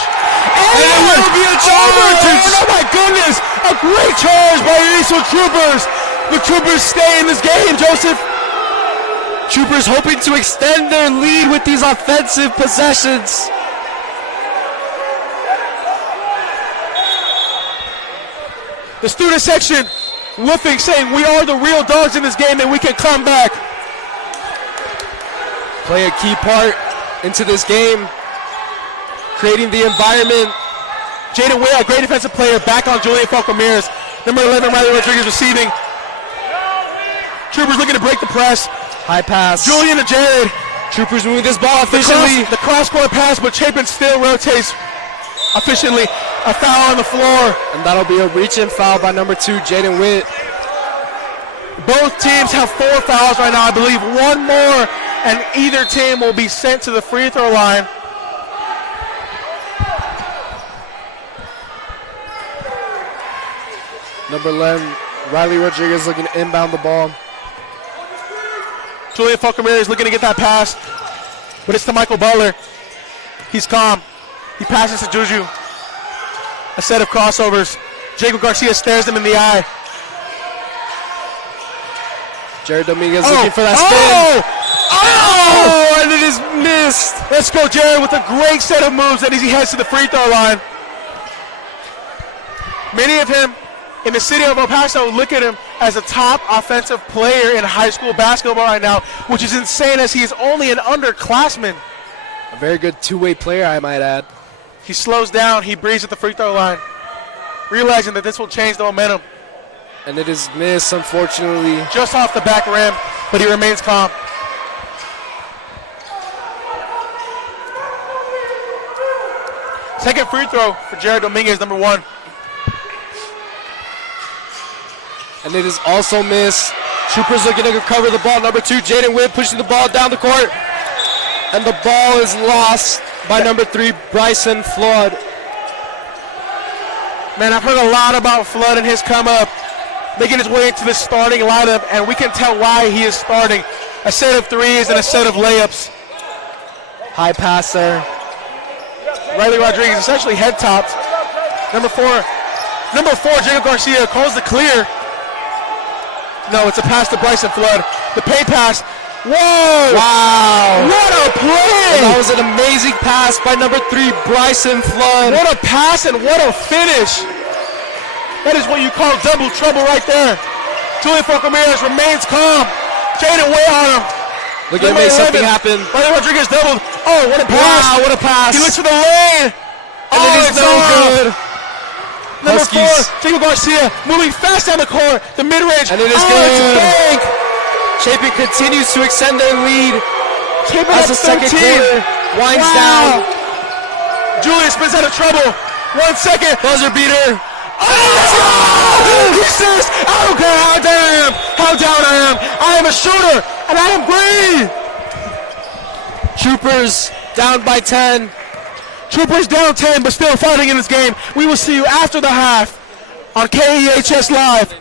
And it will be a charge! Oh my goodness! A great charge by the Eastwood Troopers. The Troopers stay in this game, Joseph. Troopers hoping to extend their lead with these offensive possessions. The student section woofing, saying we are the real dogs in this game and we can come back. Play a key part into this game, creating the environment. Jaden Witt, a great defensive player, back on Julian Falk Ramirez. Number 11, Riley Rodriguez receiving. Troopers looking to break the press. High pass. Julian to Jared. Troopers moving this ball efficiently. The cross-court pass, but Chapin still rotates efficiently. A foul on the floor. And that'll be a reach-in foul by number 2, Jaden Witt. Both teams have 4 fouls right now. I believe one more, and either team will be sent to the free throw line. Number 11, Riley Rodriguez looking to inbound the ball. Julian Falk Ramirez looking to get that pass, but it's to Michael Butler. He's calm. He passes to Juju. A set of crossovers. Jacob Garcia stares him in the eye. Jared Dominguez looking for that spin. Oh, and it is missed. Let's go, Jared, with a great set of moves as he heads to the free throw line. Many of him in the city of El Paso look at him as a top offensive player in high school basketball right now, which is insane as he is only an underclassman. A very good two-way player, I might add. He slows down, he breathes at the free throw line, realizing that this will change the momentum. And it is missed, unfortunately. Just off the back rim, but he remains calm. Second free throw for Jared Dominguez, number 1. And it is also missed. Troopers looking to recover the ball. Number 2, Jaden Witt pushing the ball down the court. And the ball is lost by number 3, Bryson Flood. Man, I've heard a lot about Flood and his come up, making his way into the starting lineup, and we can tell why he is starting. A set of threes and a set of layups. High pass there. Riley Rodriguez essentially head topped. Number 4, Jacob Garcia calls the clear. No, it's a pass to Bryson Flood. The pay pass. Whoa! Wow! What a play! And that was an amazing pass by number 3, Bryson Flood. What a pass and what a finish! That is what you call double trouble right there. Julian Falk Ramirez remains calm. Jaden way on him. Look at him make something happen. Riley Rodriguez doubled. Oh, what a pass! Wow, what a pass! He looks for the lane. And it is it's no off. good. Number Huskies. 4, Jacob Garcia moving fast down the court. The mid-range. And it is It's good. big. Chapin continues to extend their lead Chapin as up the second 13. quarter winds down. Julius spins out of trouble. 1 second. Buzzer beater. Oh! He says, I don't care how down I am. I am a shooter, and I am green. Troopers down by 10. Troopers down 10, but still fighting in this game. We will see you after the half on KEHS Live.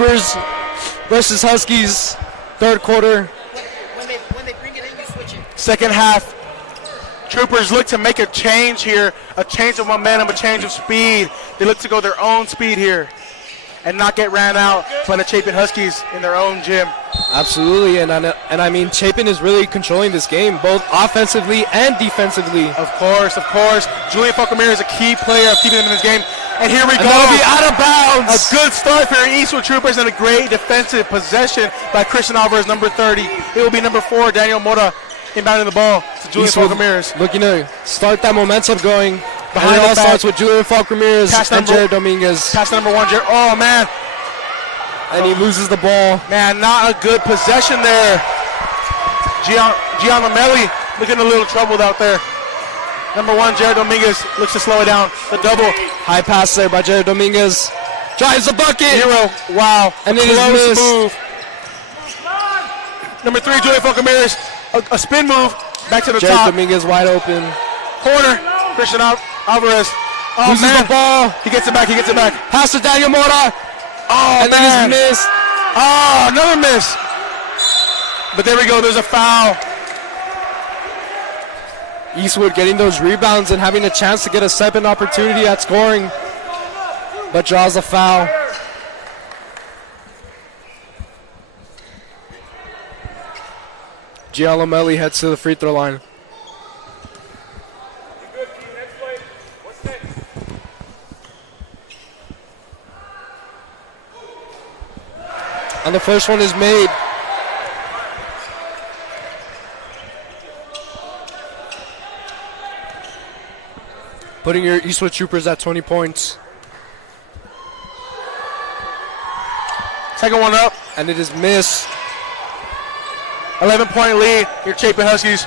Troopers versus Huskies, third quarter. When they bring it in, you switch it. Second half, Troopers look to make a change here, a change of momentum, a change of speed. They look to go their own speed here and not get ran out by the Chapin Huskies in their own gym. Absolutely, and I mean, Chapin is really controlling this game, both offensively and defensively. Of course. Julian Falcomer is a key player of keeping them in this game. And here we go. That'll be out of bounds. A good start for your Eastwood Troopers and a great defensive possession by Christian Alvarez, number 30. It will be number 4, Daniel Mora, inbounding the ball to Julian Falcomer. Looking to start that momentum going. Behind and it the all back. starts with Julian Falcomer and Jared Dominguez. Pass to number 1, Jared. Oh, man. And he loses the ball. Man, not a good possession there. Gian Lamelli looking a little troubled out there. Number 1, Jared Dominguez looks to slow it down. The double. High pass there by Jared Dominguez. Drives the bucket. 0. Wow. And it is missed. Move. Number 3, Julian Falcomer. A spin move. Back to the Jared top. Dominguez wide open. Corner. Christian Alvarez. Oh, Loses man. the ball. He gets it back. Pass to Daniel Mora. Oh, And man. then it's missed. Oh, another miss. But there we go. There's a foul. Eastwood getting those rebounds and having a chance to get a second opportunity at scoring, but draws a foul. Gianlomelli heads to the free throw line. And the first one is made. Putting your Eastwood Troopers at 20 points. Second one up. And it is missed. 11-point lead. Your Chapin Huskies.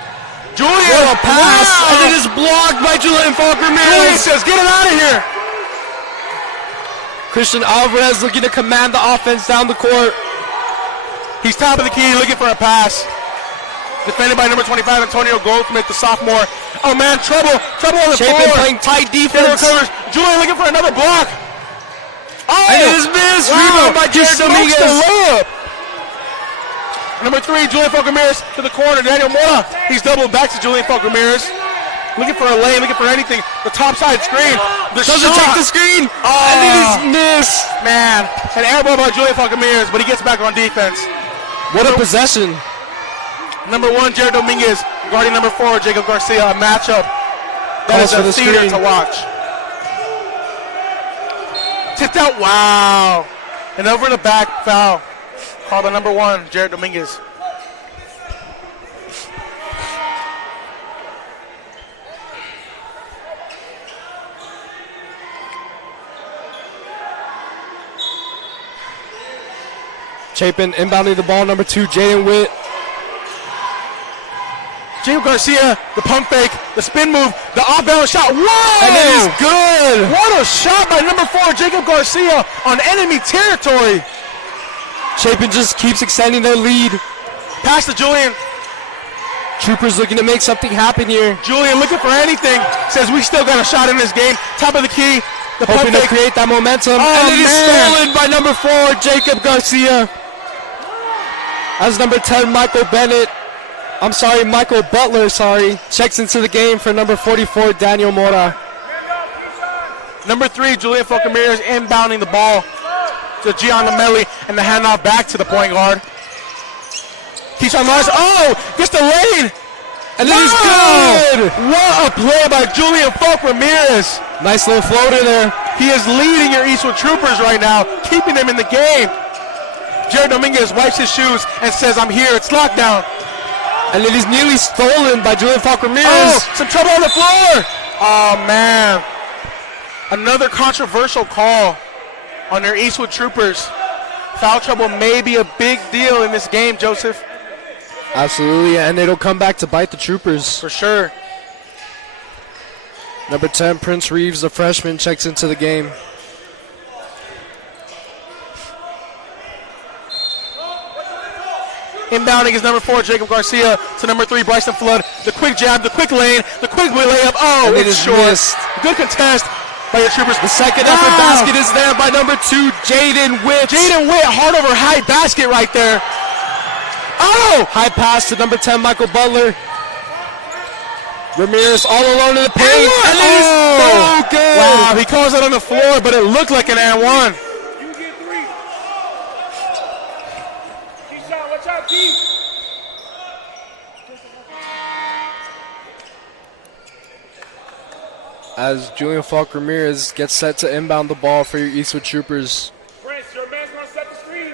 Julian. What a pass. Wow. And it is blocked by Julian Falcomer. Julian says, get it out of here. Christian Alvarez looking to command the offense down the court. He's top of the key looking for a pass. Defended by number 25, Antonio Goldsmith, the sophomore. Oh, man, trouble on the Chapin floor. playing tight Taylor defense. recovers. Julian looking for another block. Oh, And it is missed. wow. Rebound by He Jared smokes Dominguez. the layup. Number 3, Julian Falcomer to the corner. Daniel Mora. He's doubled back to Julian Falcomer. Looking for a lane, looking for anything. The top side screen. The Doesn't shot. take the screen. Oh. And it is missed. Man, an air ball by Julian Falcomer, but he gets back on defense. What a possession. Number 1, Jared Dominguez, guarding number 4, Jacob Garcia. A matchup that Calls is for a the theater screen. to watch. Tipped out, wow. And over the back foul. Called the number 1, Jared Dominguez. Chapin inbounding the ball, number 2, Jaden Witt. Jacob Garcia, the pump fake, the spin move, the off-balance shot. Whoa! And it is good. What a shot by number 4, Jacob Garcia on enemy territory. Chapin just keeps extending their lead. Pass to Julian. Troopers looking to make something happen here. Julian looking for anything. Says we still got a shot in this game. Top of the key. The pump Hoping to fake. create that momentum. Oh, And it is man. stolen by number 4, Jacob Garcia. As number 10, Michael Butler, checks into the game for number 44, Daniel Mora. Number 3, Julian Falcomer is inbounding the ball to Gian Lamelli and the handoff back to the point guard. Keyshawn Morris, gets the lane. And it is good. What a play by Julian Falcomer. Nice little floater there. He is leading your Eastwood Troopers right now, keeping them in the game. Jared Dominguez wipes his shoes and says, I'm here, it's lockdown. And it is nearly stolen by Julian Falcomer. Some trouble on the floor. Oh, man. Another controversial call on their Eastwood Troopers. Foul trouble may be a big deal in this game, Joseph. Absolutely, and it'll come back to bite the Troopers. For sure. Number 10, Prince Reeves, the freshman, checks into the game. Inbounding is number 4, Jacob Garcia, to number 3, Bryson Flood. The quick jab, the quick lane, the quick layup. Oh, And it it's is short. missed. Good contest. by your Troopers. The second effort basket is there by number 2, Jaden Witt. Jaden Witt, hard over high basket right there. Oh! High pass to number 10, Michael Butler. Ramirez all alone in the paint. And it is no good. Wow, he calls it on the floor, but it looked like an and one. You get 3. Keep shot. Watch out, Keith. As Julian Falk Ramirez gets set to inbound the ball for your Eastwood Troopers. Prince, your man's going to set the screen.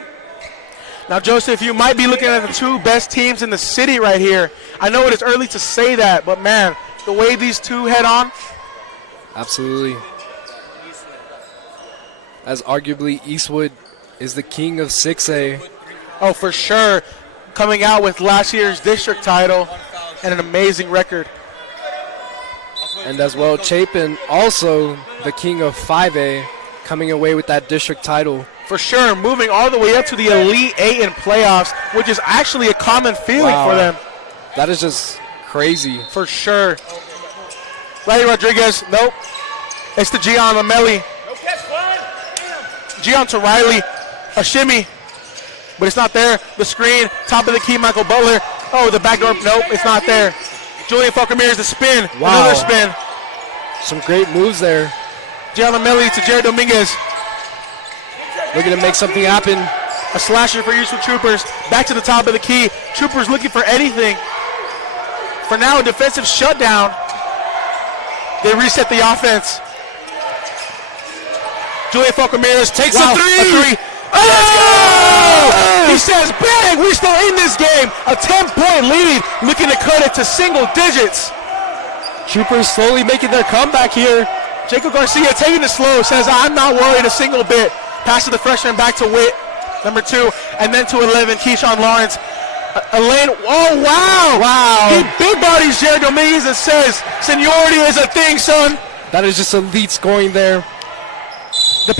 Now, Joseph, you might be looking at the 2 best teams in the city right here. I know it is early to say that, but man, the way these 2 head on. Absolutely. As arguably Eastwood is the king of 6A. Oh, for sure. Coming out with last year's district title and an amazing record. And as well, Chapin, also the king of 5A, coming away with that district title. For sure, moving all the way up to the Elite 8 in playoffs, which is actually a common feeling for them. That is just crazy. For sure. Riley Rodriguez, nope. It's to Gian Lamelli. No catch, Clyde. Gian to Riley. A shimmy, but it's not there. The screen, top of the key, Michael Butler. Oh, the backdoor, nope, it's not there. Julian Falk Ramirez, the spin. Wow. Another spin. Some great moves there. Gian Lamelli to Jared Dominguez. Looking to make something happen. A slasher for Eastwood Troopers. Back to the top of the key. Troopers looking for anything. For now, a defensive shutdown. They reset the offense. Julian Falk Ramirez takes Wow, a three. Oh! He says, bang, we're still in this game. A 10-point lead, looking to cut it to single digits. Troopers slowly making their comeback here. Jacob Garcia taking it slow, says, I'm not worried a single bit. Pass to the freshman, back to Witt, number 2, and then to 11, Keyshawn Lawrence. Elaine, oh, wow. Wow. He big bodies Jared Dominguez and says, seniority is a thing, son. That is just elite scoring there. The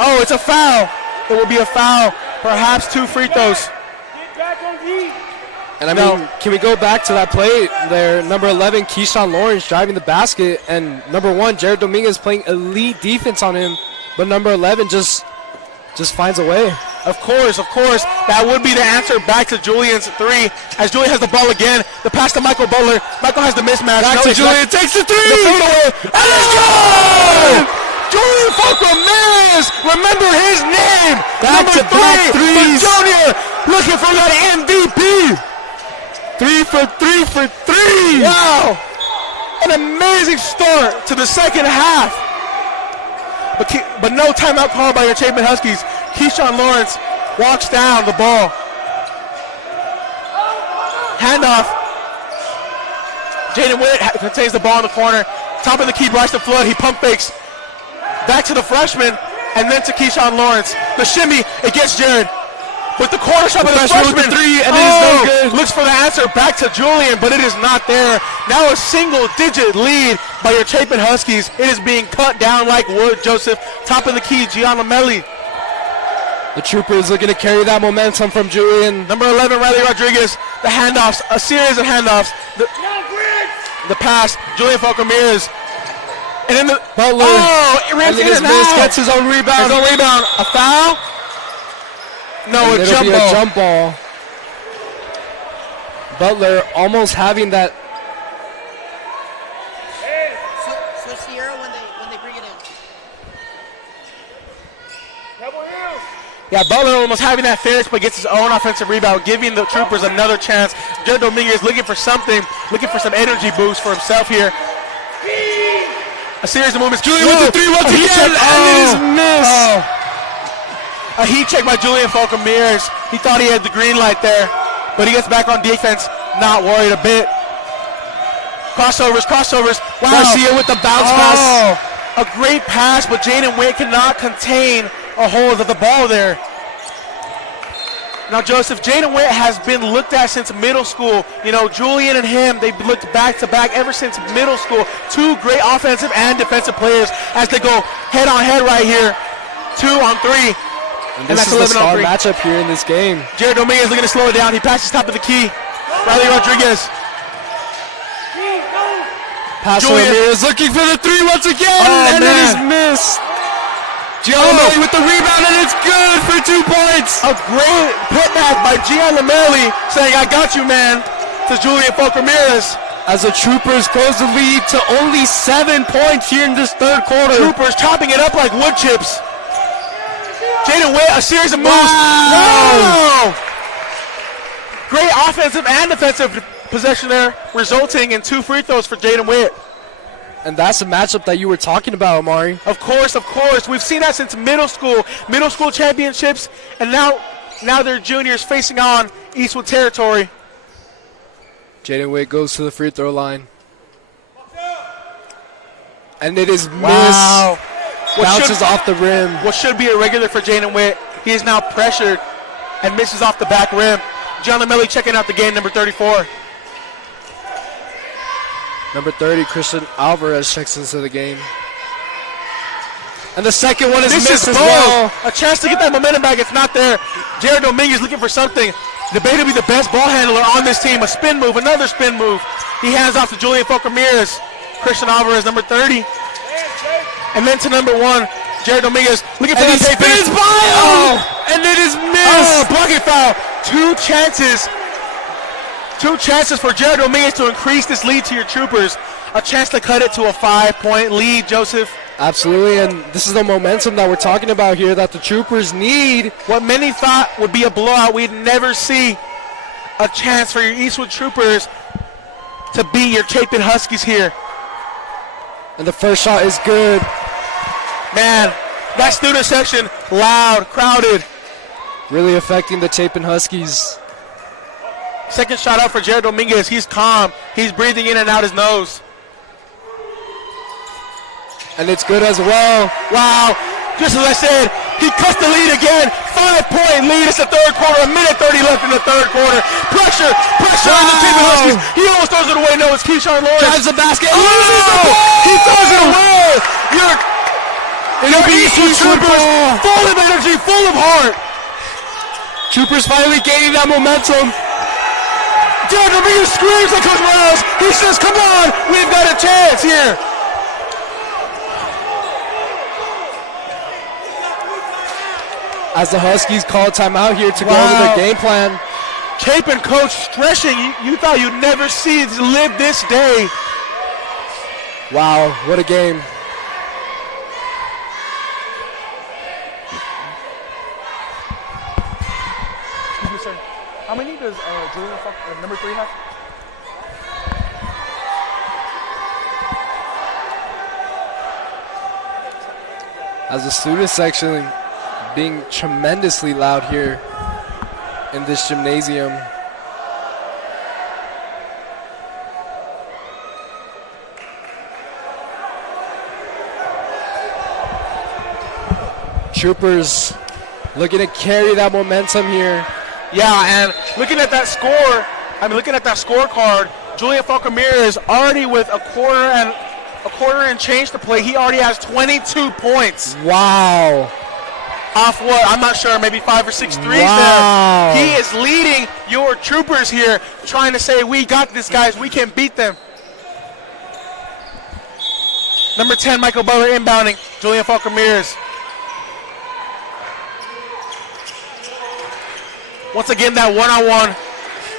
oh, it's a foul. It will be a foul. Perhaps 2 free throws. Get back on D. And I mean, can we go back to that play there? Number 11, Keyshawn Lawrence driving the basket, and number 1, Jared Dominguez playing elite defense on him, but number 11 just finds a way. Of course. That would be the answer back to Julian's 3. As Julian has the ball again. The pass to Michael Butler. Michael has the mismatch. Back to Julian, takes the 3! The fadeaway. And let's go! Julian Falk Ramirez. Remember his name. Back number to back 3 threes. for Junior. Looking for that MVP. 3 for 3 for 3! Wow. An amazing start to the second half. But no timeout called by your Chapin Huskies. Keyshawn Lawrence walks down the ball. Handoff. Jaden Witt contains the ball in the corner. Top of the key, Bryson Flood. He pump fakes. Back to the freshman, and then to Keyshawn Lawrence. The shimmy, it gets Jared. With the corner shot of the freshman. With the 3, and it is Oh, no good. looks for the answer back to Julian, but it is not there. Now a single-digit lead by your Chapin Huskies. It is being cut down like wood, Joseph. Top of the key, Gian Lamelli. The Troopers looking to carry that momentum from Julian. Number 11, Riley Rodriguez. The handoffs, a series of handoffs. The pass, Julian Falk Ramirez. And then the Butler. Oh, it ran Miss gets his own rebound. His own rebound. A foul? No, And a it'll jump be ball. a jump ball. Butler almost having that. Switch the arrow when they bring it in. Pebble Hills. Yeah, Butler almost having that finish, but gets his own offensive rebound, giving the Troopers another chance. Jared Dominguez looking for something, looking for some energy boost for himself here. A series of movements. Julian with the 3 once again, again, and it is missed. A heat check by Julian Falk Ramirez. He thought he had the green light there, but he gets back on defense, not worried a bit. Crossovers. Wow. Garcia with the bounce pass. A great pass, but Jaden Witt cannot contain a hold of the ball there. Now, Joseph, Jaden Witt has been looked at since middle school. You know, Julian and him, they've looked back to back ever since middle school. 2 great offensive and defensive players as they go head on head right here. 2 on 3. And And this that's is the 11 on star 3. matchup here in this game. Jared Dominguez looking to slow it down. He passes top of the key. Riley Rodriguez. Pass Julian. Ramirez looking for the three once again, Oh, and man. it is missed. Gianlumelli with the rebound, and it's good for 2 points. A great putback by Gian Lamelli saying, I got you, man, to Julian Falk Ramirez. As the Troopers close the lead to only 7 points here in this third quarter. Troopers chopping it up like wood chips. Jaden Witt, a series of moves. Wow. Wow. Great offensive and defensive possession there, resulting in 2 free throws for Jaden Witt. And that's the matchup that you were talking about, Amari. Of course. We've seen that since middle school championships, and now they're juniors facing on Eastwood territory. Jaden Witt goes to the free throw line. And it is missed. Wow. Bounces off the rim. What should be a regular for Jaden Witt, he is now pressured and misses off the back rim. John Lamelli checking out the game, number 34. Number 30, Christian Alvarez checks into the game. And the second one is missed as well. A chance to get that momentum back. It's not there. Jared Dominguez looking for something. Debatably the best ball handler on this team. A spin move, another spin move. He hands off to Julian Falk Ramirez. Christian Alvarez, number 30. And then to number 1, Jared Dominguez looking for And he that spins by him! And it is missed! Blocking foul. Two chances for Jared Dominguez to increase this lead to your Troopers. A chance to cut it to a 5-point lead, Joseph. Absolutely, and this is the momentum that we're talking about here that the Troopers need. What many thought would be a blowout, we'd never see a chance for your Eastwood Troopers to beat your Chapin Huskies here. And the first shot is good. Man, that student section, loud, crowded. Really affecting the Chapin Huskies. Second shot out for Jared Dominguez. He's calm. He's breathing in and out his nose. And it's good as well. Wow. Just as I said, he cuts the lead again. 5-point lead. It's the third quarter. 1:30 left in the third quarter. Pressure on the Chapin Huskies. He almost throws it away. No, it's Keyshawn Lawrence. Drives the basket. Loses the ball. He throws it away. Your Eastwood Troopers, full of energy, full of heart. Troopers finally gaining that momentum. Jared Dominguez screams at Coach Morales. He says, come on, we've got a chance here. As the Huskies call timeout here to go over their game plan. Chapin coach stretching. You thought you'd never see live this day. Wow, what a game. Excuse me, sir. How many does Julian Falk, number 3 have? As the student section being tremendously loud here in this gymnasium. Troopers looking to carry that momentum here. Yeah, and looking at that scorecard, Julian Falk Ramirez already with a quarter and change to play. He already has 22 points. Wow. Off what? I'm not sure, maybe 5 or 6 threes Wow. there. He is leading your Troopers here, trying to say, we got this, guys. We can beat them. Number 10, Michael Butler inbounding. Julian Falk Ramirez. Once again, that one-on-one.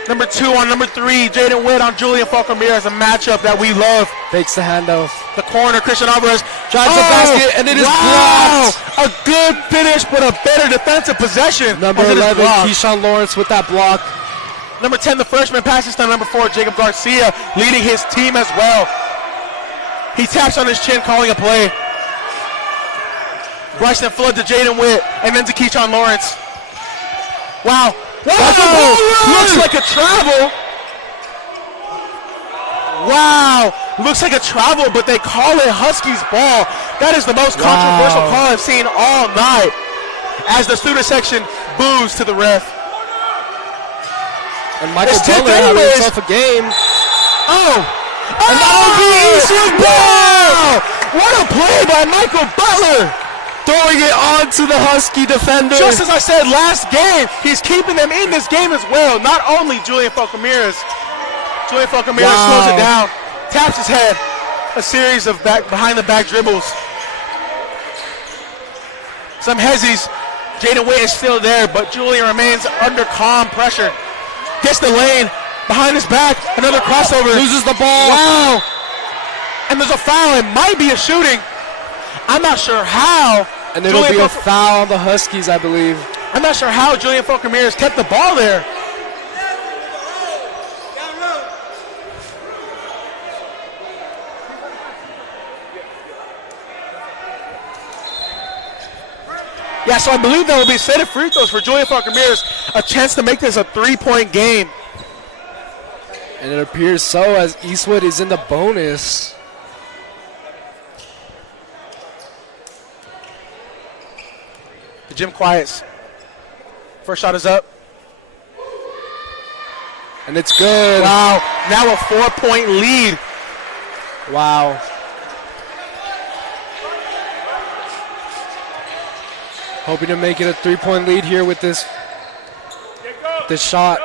Number 2 on number 3, Jaden Witt on Julian Falk Ramirez, a matchup that we love. Fakes the handoff. The corner, Christian Alvarez Drives the basket, and it is blocked. A good finish, but a better defensive possession. Number as it is 11, blocked. Keyshawn Lawrence with that block. Number 10, the freshman, passes to number 4, Jacob Garcia, leading his team as well. He taps on his chin, calling a play. Bryson Flood to Jaden Witt, and then to Keyshawn Lawrence. Wow. Looks like a travel. Wow. Looks like a travel, but they call it Huskies ball. That is the most controversial call I've seen all night as the student section boos to the ref. And Michael It's tipped Butler having anyways. himself a game. And that would be Eastwood ball. What a play by Michael Butler. Throwing it onto the Husky defender. Just as I said last game, he's keeping them in this game as well. Not only Julian Falk Ramirez. Julian Falk Ramirez slows it down, taps his head. a series of behind the back dribbles. Some hezzies. Jaden Witt is still there, but Julian remains under calm pressure. Gets the lane, behind his back, another crossover. Loses the ball. Wow. And there's a foul. It might be a shooting. I'm not sure how. And it'll be a foul on the Huskies, I believe. I'm not sure how Julian Falk Ramirez kept the ball there. Yeah, so I believe that will be a set of free throws for Julian Falk Ramirez, a chance to make this a 3-point game. And it appears so, as Eastwood is in the bonus. The gym quiets. First shot is up. And it's good. Wow, now a 4-point lead. Wow. Hoping to make it a 3-point lead here with this shot.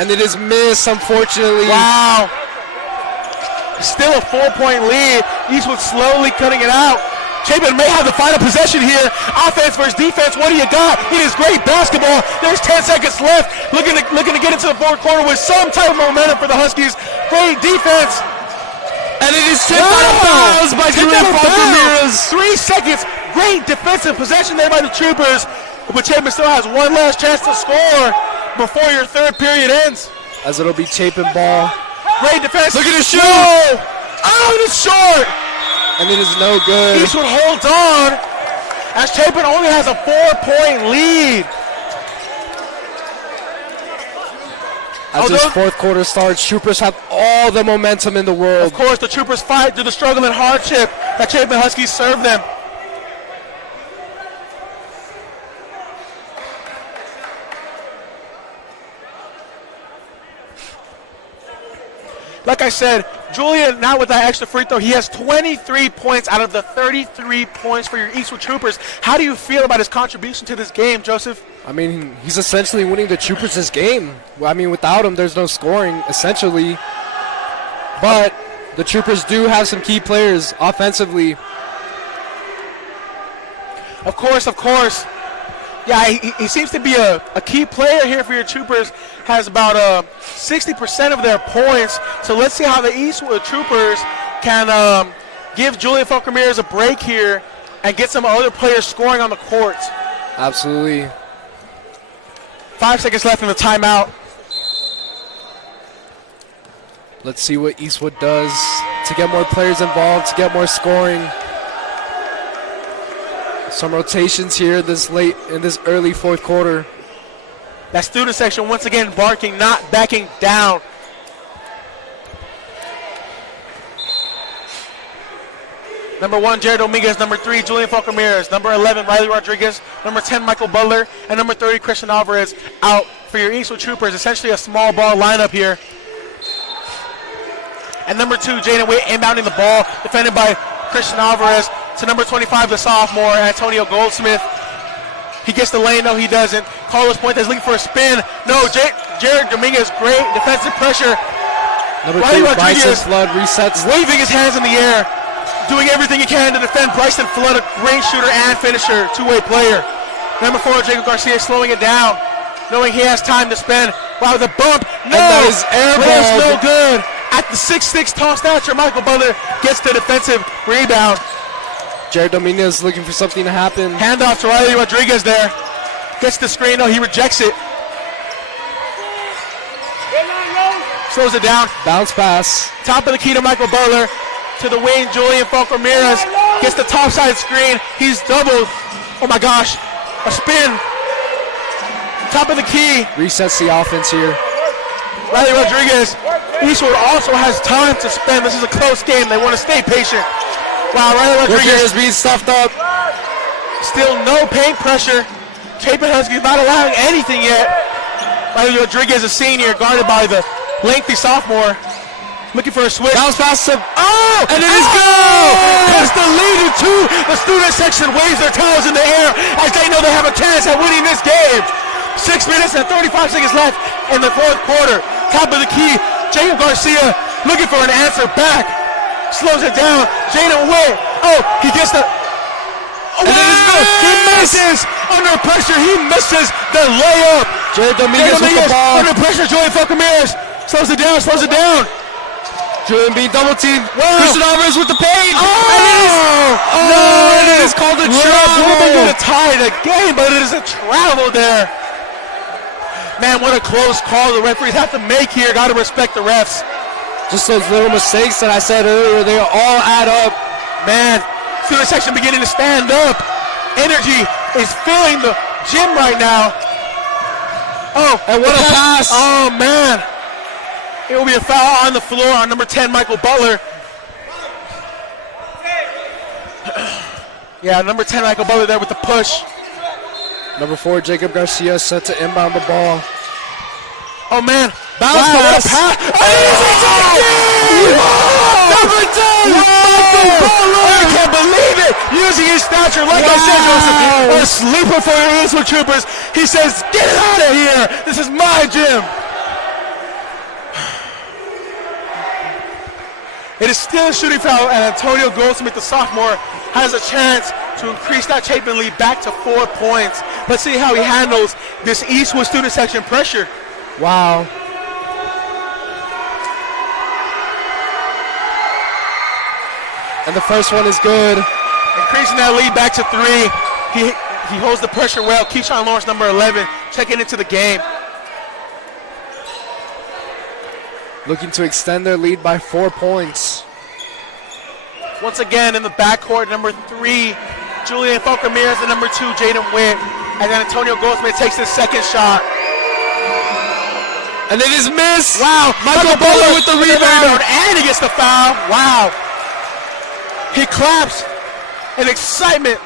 And it is missed, unfortunately. Wow. Still a 4-point lead. Eastwood slowly cutting it out. Chapin may have the final possession here. Offense versus defense. What do you got? It is great basketball. There's 10 seconds left. Looking to get into the fourth quarter with some type of momentum for the Huskies. Great defense. And it is tipped out of bounds by Julian Falk Ramirez. 3 seconds. Great defensive possession there by the Troopers. But Chapin still has one last chance to score before your third period ends. As it'll be Chapin ball. Great defense. Look at the shoot. Oh, it's short. And it is no good. Eastwood holds on as Chapin only has a 4-point lead. As this fourth quarter starts, Troopers have all the momentum in the world. Of course, the Troopers fight through the struggle and hardship that Chapin Huskies serve them. Like I said, Julian, now with that extra free throw, he has 23 points out of the 33 points for your Eastwood Troopers. How do you feel about his contribution to this game, Joseph? I mean, he's essentially winning the Troopers this game. I mean, without him, there's no scoring, essentially. But the Troopers do have some key players offensively. Of course. Yeah, he seems to be a key player here for your Troopers. Has about 60% of their points. So let's see how the Eastwood Troopers can give Julian Falk Ramirez a break here and get some other players scoring on the court. Absolutely. 5 seconds left in the timeout. Let's see what Eastwood does to get more players involved, to get more scoring. Some rotations here in this early fourth quarter. That student section once again barking, not backing down. Number 1, Jared Dominguez. Number 3, Julian Falk Ramirez. Number 11, Riley Rodriguez. Number 10, Michael Butler. And number 30, Christian Alvarez out for your Eastwood Troopers. Essentially a small ball lineup here. And number 2, Jaden Witt inbounding the ball, defended by Christian Alvarez. To number 25, the sophomore, Antonio Goldsmith. He gets the lane, no, he doesn't. Carlos Puentes looking for a spin. No, Jared Dominguez, great defensive pressure. Number Riley 2, Rodriguez Bryson Flood resets. Waving his hands in the air, doing everything he can to defend Bryson Flood, a great shooter and finisher, two-way player. Number 4, Jacob Garcia slowing it down, knowing he has time to spend. Wow, the bump. No, that is airballed. No good. At the 6'6" tall stature, Michael Butler gets the defensive rebound. Jared Dominguez looking for something to happen. Handoff to Riley Rodriguez there. Gets the screen, no, he rejects it. Slows it down. Bounce pass. Top of the key to Michael Butler. To the wing, Julian Falk Ramirez. Gets the top side screen. He's doubled. Oh my gosh. A spin. Top of the key. Resets the offense here. Riley Rodriguez. Eastwood also has time to spend. This is a close game. They want to stay patient. Wow, Riley Rodriguez is being stuffed up. Still no paint pressure. Chapin Huskies not allowing anything yet. Riley Rodriguez, a senior, guarded by the lengthy sophomore. Looking for a switch. Bounce pass to... Oh! And it is good! Cuts the lead to 2. The student section waves their towels in the air as they know they have a chance at winning this game. 6 minutes and 35 seconds left in the fourth quarter. Top of the key. Jacob Garcia looking for an answer back. Slows it down. Jaden Witt. Oh, he gets the. Oh, wow! He misses under pressure. He misses the layup. Jared Dominguez with the ball. Under pressure. Julian Falcomeres slows it down. Slows it down. Julian being double teamed. Wow. Christian Alvarez with the paint. Oh! No, it is called a travel. Would have been to tie the game, but it is a travel there. Man, what a close call the referees have to make here. Got to respect the refs. Just those little mistakes that I said earlier, they all add up. Man, student section beginning to stand up. Energy is filling the gym right now. Oh, and what a pass. Oh, man. It will be a foul on the floor on number 10, Michael Butler. Yeah, number 10, Michael Butler there with the push. Number 4, Jacob Garcia set to inbound the ball. Oh, man. Bounce pass. Number 10, Michael Butler. I can't believe it. Using his stature, like I said, Joseph, a sleeper for your Eastwood Troopers. He says, get out of here. This is my gym. It is still a shooting foul, and Antonio Goldsmith, the sophomore, has a chance to increase that Chapin lead back to 4 points. Let's see how he handles this Eastwood student section pressure. Wow. And the first one is good. Increasing that lead back to 3. He holds the pressure well. Keyshawn Lawrence, number 11, checking into the game. Looking to extend their lead by 4 points. Once again in the backcourt, number 3, Julian Falcomeres, and number 2, Jaden Witt. And then Antonio Goldsmith takes his second shot. And it is missed. Wow, Michael Butler with the rebound. And he gets the foul. Wow. He claps in excitement.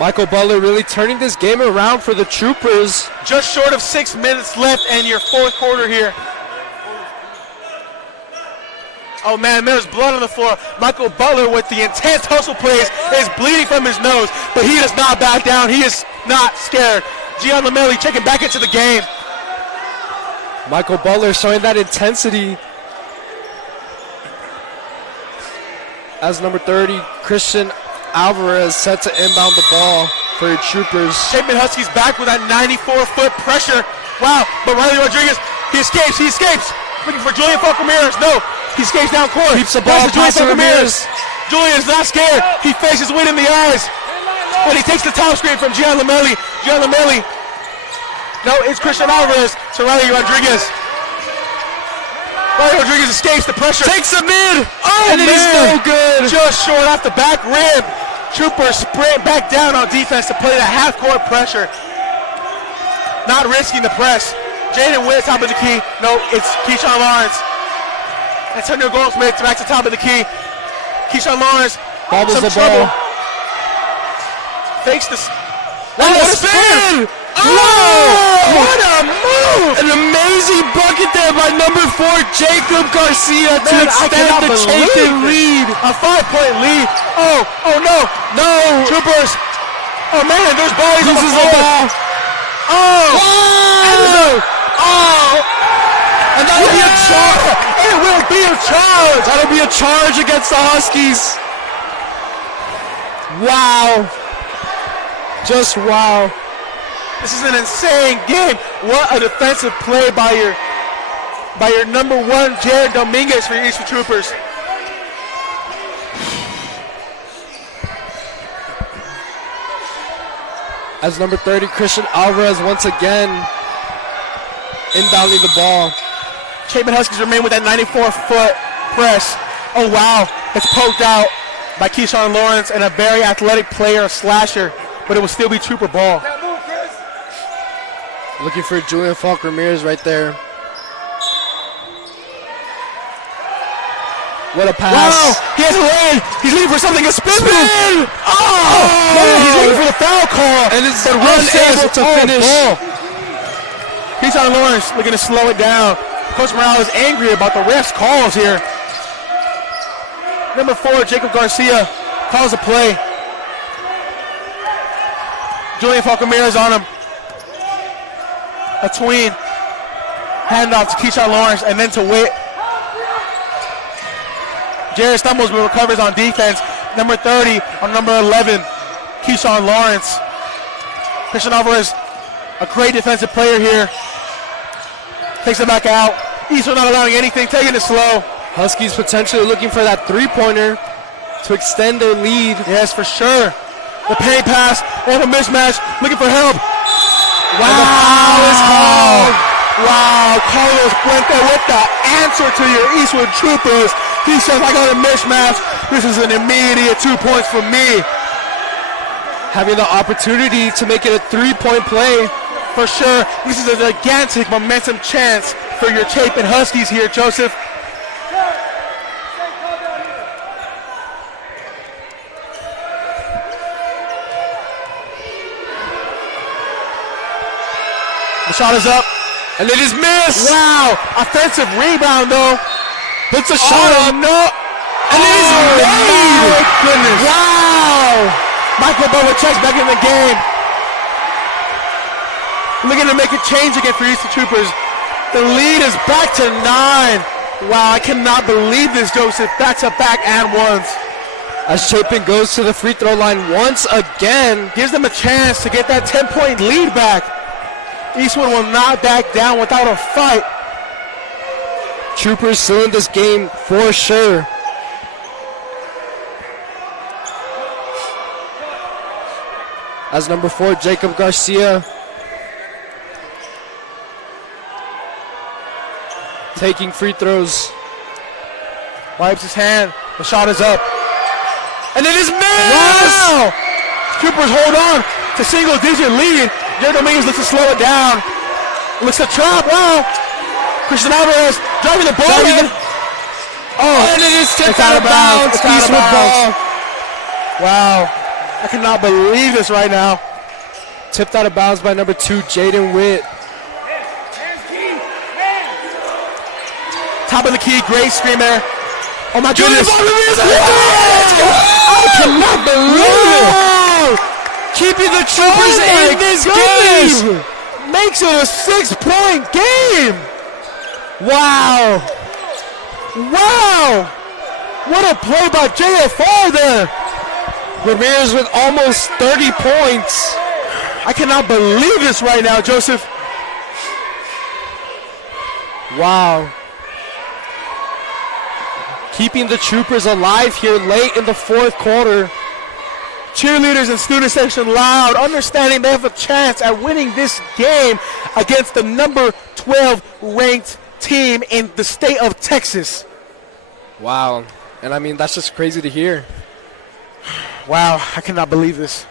Michael Butler really turning this game around for the Troopers. Just short of 6 minutes left in your fourth quarter here. Oh man, there's blood on the floor. Michael Butler with the intense hustle plays is bleeding from his nose, but he does not back down. He is not scared. Gian Lamelli checking back into the game. Michael Butler showing that intensity. As number 30, Christian Alvarez set to inbound the ball for your Troopers. Chapin Huskies back with that 94-foot pressure. Wow, but Riley Rodriguez, he escapes. Looking for Julian Falcomeres. No, he escapes down court. Keeps the ball, passes Julian Falcomeres. Julian's not scared. He faces Witt in the eyes. But he takes the top screen from Gian Lamelli. No, it's Christian Alvarez to Riley Rodriguez. Riley Rodriguez escapes the pressure. Takes the mid. Oh, and it is no good. Just short off the back rim. Troopers sprint back down on defense to play that half-court pressure. Not risking the press. Jaden Witt, top of the key. No, it's Keyshawn Lawrence. Antonio Goldsmith back to top of the key. Keyshawn Lawrence. Bobbles the trouble. ball. Fakes this. What a spin! Oh! What a move! An amazing bucket there by number 4, Jacob Garcia, to extend the Chapin lead. A 5-point lead. Oh no. No. Troopers. Oh man, there's bodies on the Loses floor. the ball. Oh! And that'll be a charge. It will be a charge. That'll be a charge against the Huskies. Wow. Just wow. This is an insane game. What a defensive play by your number 1, Jared Dominguez, for your Eastwood Troopers. As number 30, Christian Alvarez once again inbounding the ball. Chapin Huskies remain with that 94-foot press. Oh wow, it's poked out by Keyshawn Lawrence and a very athletic player, a slasher, but it will still be Trooper ball. Looking for Julian Falcomeres right there. What a pass. Wow, he has a lane. He's leaving for something, a spin move. Oh, man, he's leaving for the foul call. And it's unable to finish. Keyshawn Lawrence looking to slow it down. Coach Morale is angry about the refs' calls here. Number 4, Jacob Garcia calls a play. Julian Falcomeres on him. A tween. Handoff to Keyshawn Lawrence and then to Witt. Jared stumbles but recovers on defense. Number 30 on number 11, Keyshawn Lawrence. Christian Alvarez, a great defensive player here. Takes it back out. Eastwood not allowing anything, taking it slow. Huskies potentially looking for that three-pointer to extend their lead. Yes, for sure. The penny pass, they have a mismatch, looking for help. Wow! And the foul is called. Wow, Carlos Puente with the answer to your Eastwood Troopers. He says, I got a mismatch. This is an immediate 2 points for me. Having the opportunity to make it a three-point play. For sure, this is a gigantic momentum chance for your Chapin Huskies here, Joseph. The shot is up. And it is missed. Wow, offensive rebound though. Puts a shot up. No. And it is made. My goodness. Wow. Michael Bovacek's back in the game. Looking to make a change again for Eastern Troopers. The lead is back to 9. Wow, I cannot believe this, Joseph. Back-to-back and ones. As Chapin goes to the free throw line once again. Gives them a chance to get that 10-point lead back. Eastwood will not back down without a fight. Troopers still in this game for sure. As number 4, Jacob Garcia taking free throws. Wipes his hand. The shot is up. And it is missed! Wow! Troopers hold on to single-digit lead. Jared Dominguez looks to slow it down. Looks to trap. Wow! Christian Alvarez driving the ball in. Oh, and it is tipped out of bounds. It's out of Eastwood ball. bounds. Wow. I cannot believe this right now. Tipped out of bounds by number 2, Jaden Witt. Top of the key, great screen there. Oh my goodness. I cannot believe it. Keeping the Troopers in this game. Makes it a 6-point game. Wow. Wow. What a play by JFR there. Ramirez with almost 30 points. I cannot believe this right now, Joseph. Wow. Keeping the Troopers alive here late in the fourth quarter. Cheerleaders and student section loud, understanding they have a chance at winning this game against the number 12 ranked team in the state of Texas. Wow. And I mean, that's just crazy to hear. Wow, I cannot believe this.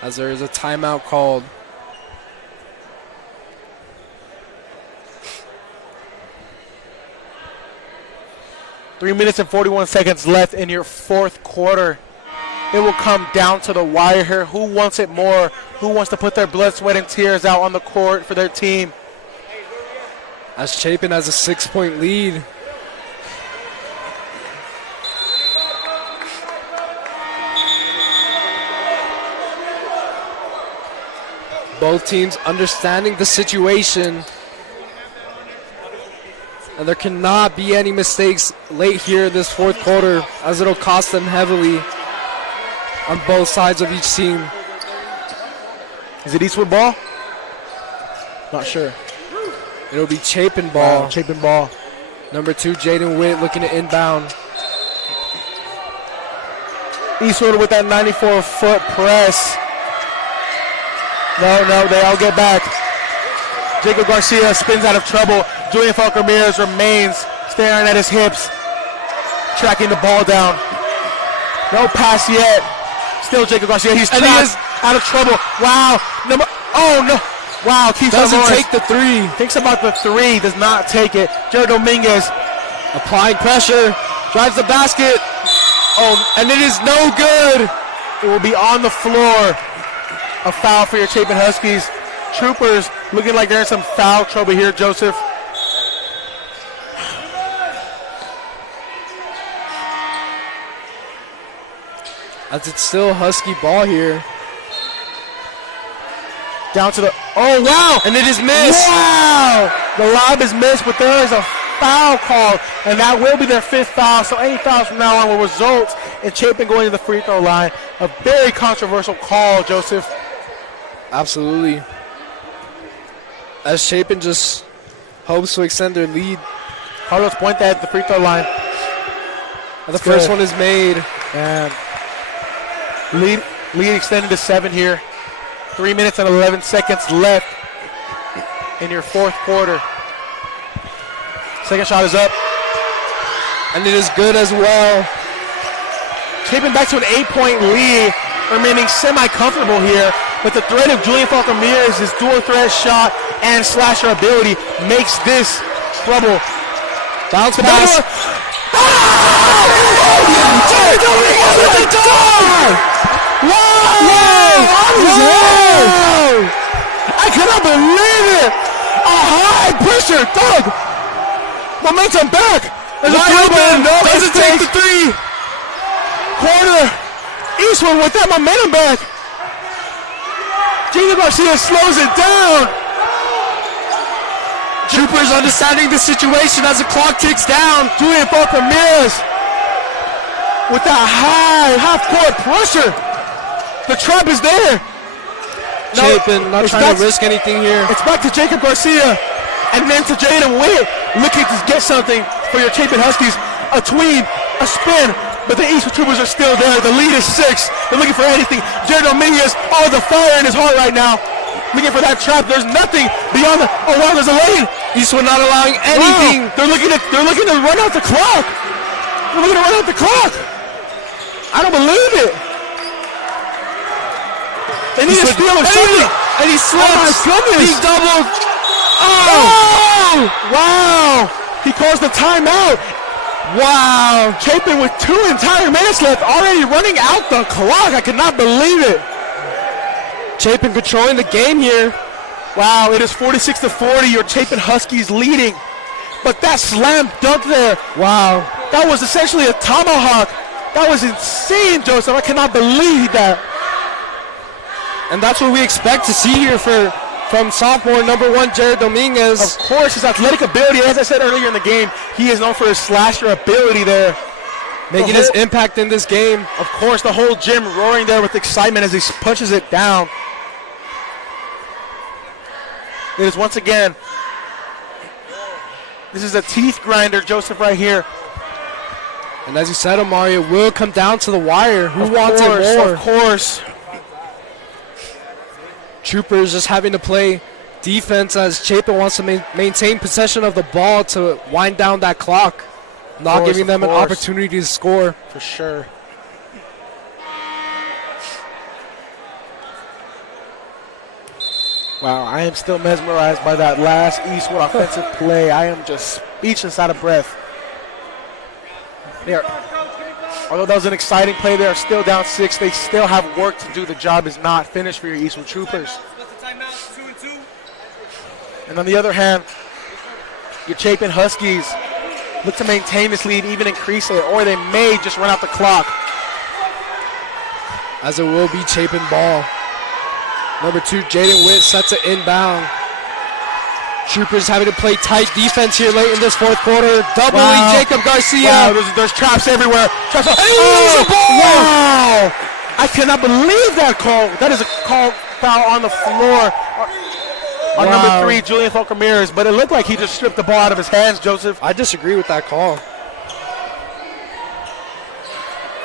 As there is a timeout called. Three minutes and 41 seconds left in your fourth quarter. It will come down to the wire here. Who wants it more? Who wants to put their blood, sweat, and tears out on the court for their team? As Chapin has a 6-point lead. Both teams understanding the situation. And there cannot be any mistakes late here in this fourth quarter, as it'll cost them heavily on both sides of each team. Is it Eastwood ball? Not sure. It'll be Chapin ball. Wow, Chapin ball. Number 2, Jaden Witt looking to inbound. Eastwood with that 94-foot press. No, they all get back. Jacob Garcia spins out of trouble. Julian Falk Ramirez remains staring at his hips, tracking the ball down. No pass yet. Still Jacob Garcia. He's And he is out of trouble. Wow. Oh no. Wow. Doesn't take the 3. Thinks about the 3. Does not take it. Jared Dominguez Applying pressure. Drives the basket. Oh, and it is no good. It will be on the floor. A foul for your Chapin Huskies. Troopers looking like they're in some foul trouble here, Joseph. As it's still Husky ball here. Down to the, oh wow! And it is missed. Wow! The lob is missed, but there is a foul call, and that will be their 5th foul. So any fouls from now on will result in Chapin going to the free throw line. A very controversial call, Joseph. Absolutely. As Chapin just hopes to extend their lead. Carlos Puente at the free throw line. And the first one is made. And lead extended to 7 here. 3 minutes and 11 seconds left in your 4th quarter. Second shot is up. And it is good as well. Chapin back to an 8-point lead, remaining semi-comfortable here. But the threat of Julian Falcomir's, his dual threat shot and slasher ability makes this trouble. Bounce pass. I cannot believe it! A high pressure thug! Momentum back! There's a three-man, doesn't take the 3! Corner! Eastwood with that momentum back! Gino Garcia slows it down! Troopers understanding the situation as the clock ticks down. Julian Falcomir's with that high half-court pressure. The trap is there. Chapin not trying to risk anything here. It's back to Jacob Garcia and then to Jaden Witt looking to get something for your Chapin Huskies. A tween, a spin, but the Eastwood Troopers are still there. The lead is 6. They're looking for anything. Jared Dominguez, oh, the fire in his heart right now. Looking for that trap. There's nothing beyond the, oh wow, there's a lane. Eastwood not allowing anything. Wow. They're looking to run out the clock. They're looking to run out the clock. I don't believe it. They need to steal or something. And he slips. Oh my goodness. He doubled. Oh! Wow! He calls the timeout. Wow! Chapin with 2 entire minutes left, already running out the clock. I cannot believe it. Chapin controlling the game here. Wow, it is 46-40. Your Chapin Huskies leading. But that slam dunk there. Wow. That was essentially a tomahawk. That was insane, Joseph. I cannot believe that. And that's what we expect to see here from sophomore number 1, Jared Dominguez. Of course, his athletic ability, as I said earlier in the game, he is known for his slasher ability there. Making his impact in this game. Of course, the whole gym roaring there with excitement as he punches it down. It is once again, this is a teeth grinder, Joseph, right here. And as you said, Omari, it will come down to the wire. Who wants it more? Of course. Troopers just having to play defense as Chapin wants to maintain possession of the ball to wind down that clock, not giving them an opportunity to score. For sure. Wow, I am still mesmerized by that last Eastwood offensive play. I am just speechless, out of breath. Although that was an exciting play, they are still down 6. They still have work to do. The job is not finished for your Eastwood Troopers. And on the other hand, your Chapin Huskies look to maintain this lead, even increase it, or they may just run out the clock. As it will be Chapin ball. Number 2, Jaden Witt sets it inbound. Troopers having to play tight defense here late in this 4th quarter. Doubling Jacob Garcia. Wow, there's traps everywhere. Traps. Oh, wow! I cannot believe that call. That is a call foul on the floor. On number 3, Julian Falcomir's, but it looked like he just stripped the ball out of his hands, Joseph. I disagree with that call.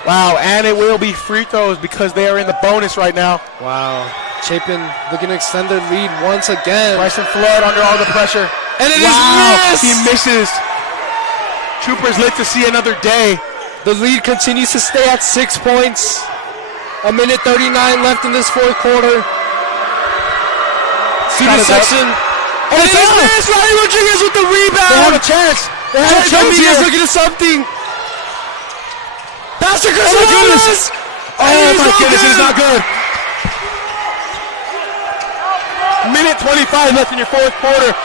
Wow, and it will be free throws because they are in the bonus right now. Wow. Chapin looking to extend their lead once again. Bryson Flood under all the pressure. And it is missed! He misses. Troopers live to see another day. The lead continues to stay at 6 points. 1:39 left in this 4th quarter. Student section. And it is missed! Riley Rodriguez with the rebound! They have a chance. They have a chance here. Looking at something. Pastor Chris Rodriguez! Oh my goodness, it is not good. Minute 25 left in your 4th quarter.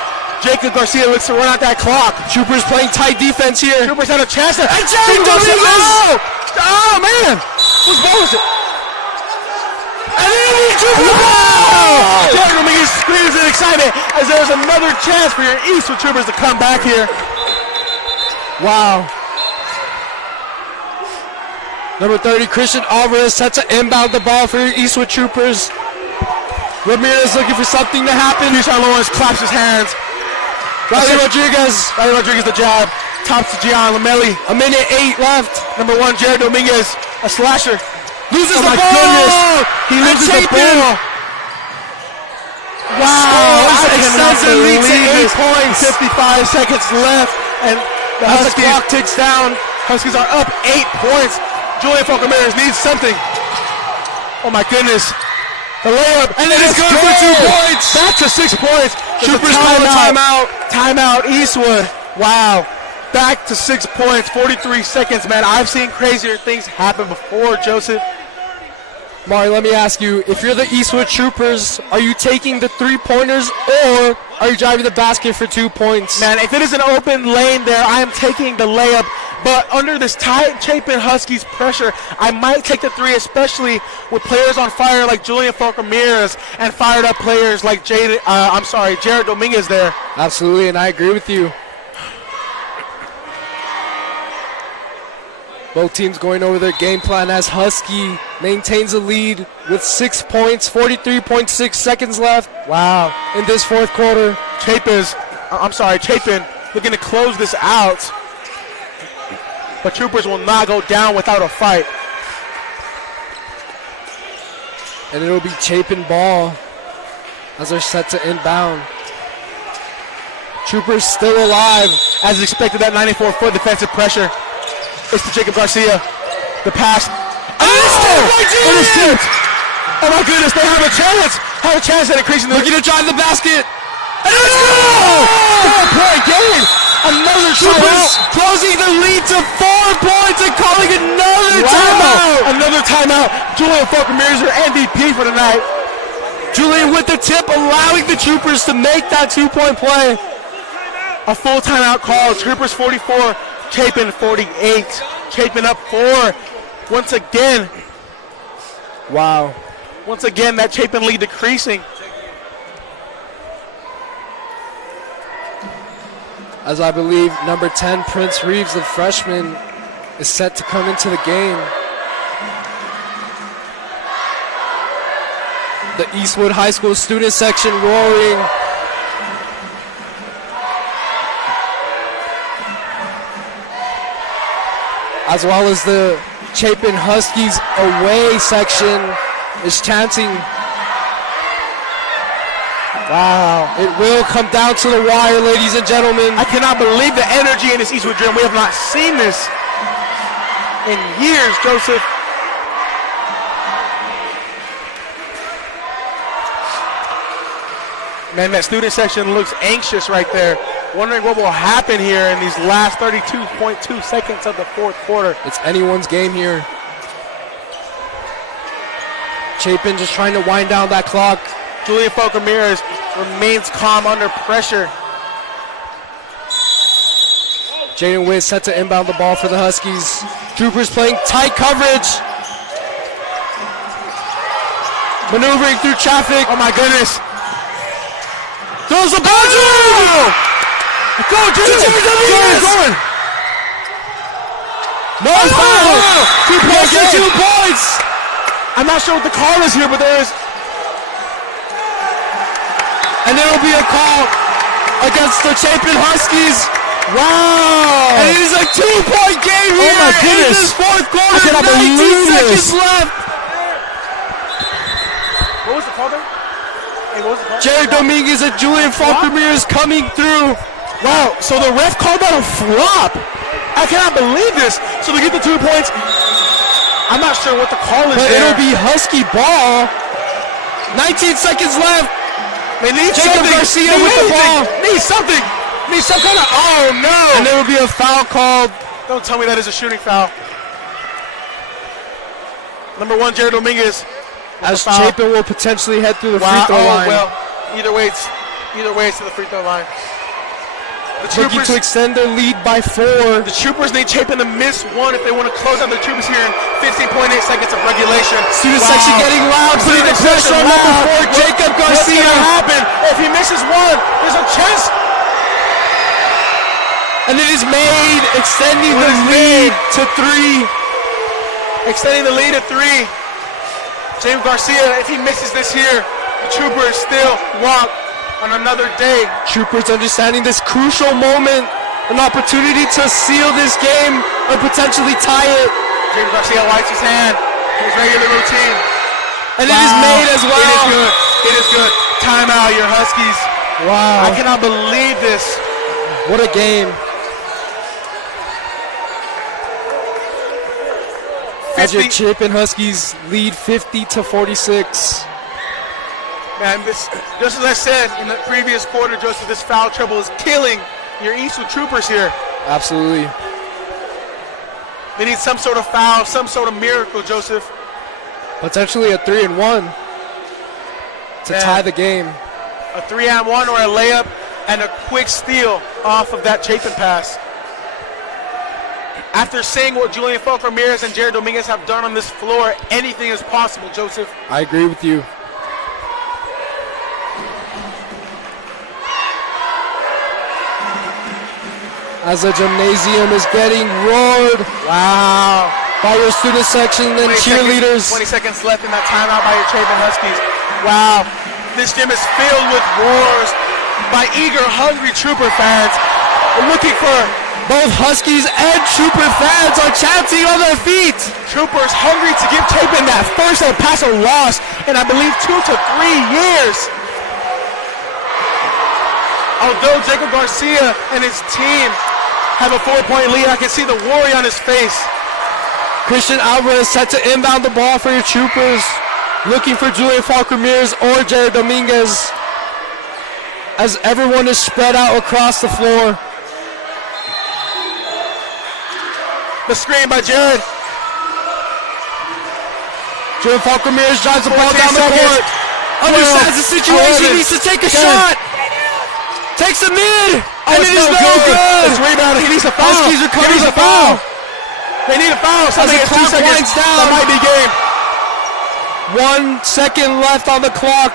Jacob Garcia looks to run out that clock. Troopers playing tight defense here. Troopers had a chance to. And Jacob Dominguez! Oh man! Whose ball was it? And then we triple ball! Jared Dominguez screams in excitement as there's another chance for your Eastwood Troopers to come back here. Wow. Number 30, Christian Alvarez set to inbound the ball for your Eastwood Troopers. Ramirez looking for something to happen. Keyshawn Lawrence claps his hands. Riley Rodriguez. Riley Rodriguez the jab. Tops to Gian Lamelli. A minute 8 left. Number 1, Jared Dominguez, a slasher. Loses Oh the my ball. goodness. He loses the Chapin. ball. Wow. Scores. I cannot Extends the lead to believe 8 this. points. 55 seconds left. And the As the Huskies, clock ticks down. Huskies are up 8 points. Julian Falk Ramirez needs something. Oh my goodness. The layup. And it is good for 2 points. Back to 6 points. There's Troopers a call a timeout. Timeout Eastwood. Wow. Back to 6 points, 43 seconds, man. I've seen crazier things happen before, Joseph. Mari, let me ask you, if you're the Eastwood Troopers, are you taking the 3-pointers or are you driving the basket for 2 points? Man, if it is an open lane there, I am taking the layup. But under this tight Chapin Huskies pressure, I might take the 3, especially with players on fire like Julian Falk Ramirez and fired up players like Jared Dominguez there. Absolutely, and I agree with you. Both teams going over their game plan as Husky maintains a lead with 6 points, 43.6 seconds left. Wow. In this 4th quarter. Chapin looking to close this out. But Troopers will not go down without a fight. And it'll be Chapin ball as they're set to inbound. Troopers still alive. As expected, that 94-foot defensive pressure. It's to Jacob Garcia. The pass. Oh my goodness, they have a chance. Have a chance at increasing the... Looking to drive the basket. And let's go! 4-point game. Another Troopers timeout. closing the lead to 4 points and calling another timeout. Another timeout. Julian Falk Ramirez, your MVP for tonight. Julian with the tip, allowing the Troopers to make that 2-point play. A full timeout call. Troopers 44, Chapin 48. Chapin up 4. Once again. Wow. Once again, that Chapin lead decreasing. As I believe number 10, Prince Reeves, the freshman, is set to come into the game. The Eastwood High School student section roaring. As well as the Chapin Huskies away section is chanting. Wow. It will come down to the wire, ladies and gentlemen. I cannot believe the energy in this Eastwood gym. We have not seen this in years, Joseph. Man, that student section looks anxious right there. Wondering what will happen here in these last 32.2 seconds of the 4th quarter. It's anyone's game here. Chapin just trying to wind down that clock. Julian Falk Ramirez remains calm under pressure. Jaden Witt set to inbound the ball for the Huskies. Troopers playing tight coverage. Maneuvering through traffic. Oh my goodness. Throws the ball through! Go, Jaden! Going! No foul! 2-point game. 2 points! I'm not sure what the call is here, but there is. And there will be a call against the Chapin Huskies. Wow! And it is a 2-point game here my goodness. in this 4th quarter. I cannot 19 believe seconds this. left. What was the call there? Hey, what was the call? Jared Dominguez and Julian Falk Ramirez coming through. Wow, so the ref called that a flop. I cannot believe this. So they get the 2 points. I'm not sure what the call is But there. it'll be Husky ball. 19 seconds left. They need Jacob something. Garcia Need with the anything. ball. Need something. Need some kind of, oh no. And there will be a foul called. Don't tell me that is a shooting foul. Number 1, Jared Dominguez. As foul. Chapin will potentially head through the free Wow. throw Oh, line. well, either way it's to the free throw line. looking to extend their lead by 4. The Troopers need Chapin to miss one if they want to close out the Troopers here in 15.8 seconds of regulation. Student section getting loud, putting the pressure on number 4, Jacob What's Garcia. going to happen? If he misses one, there's a chance. And it is made, extending the lead to 3. Extending the lead to 3. Jacob Garcia, if he misses this here, the Troopers still walk on another day. Troopers understanding this crucial moment, an opportunity to seal this game or potentially tie it. Jacob Garcia wipes his hand, his regular routine. And it is made as well. It is good. It is good. Timeout, your Huskies. Wow. I cannot believe this. What a game. As your Chapin Huskies lead 50-46. Man, this, just as I said in the previous quarter, Joseph, this foul trouble is killing your Eastwood Troopers here. Absolutely. They need some sort of foul, some sort of miracle, Joseph. Potentially a 3-and-1 to tie the game. A 3-on-1 or a layup and a quick steal off of that Chapin pass. After seeing what Julian Falk Ramirez and Jared Dominguez have done on this floor, anything is possible, Joseph. I agree with you. As the gymnasium is getting roared. Wow. By your student section and 20 cheerleaders. 20 seconds left in that timeout by your Chapin Huskies. Wow. This gym is filled with roars by eager, hungry Trooper fans looking for both Huskies and Trooper fans are chanting on their feet. Troopers hungry to give Chapin that first El Paso loss in, I believe, 2 to 3 years. Although Jacob Garcia and his team have a 4-point lead, I can see the worry on his face. Christian Alvarez set to inbound the ball for your Troopers, looking for Julian Falk Ramirez or Jared Dominguez, as everyone is spread out across the floor. The screen by Jared. Julian Falk Ramirez drives the ball down the court. Understands the situation, needs to take a shot. Takes a mid, and it is no good. It's rebounded. He needs a foul. Huskies recovers a foul. They need a foul. As the clock winds down. That might be game. 1 second left on the clock.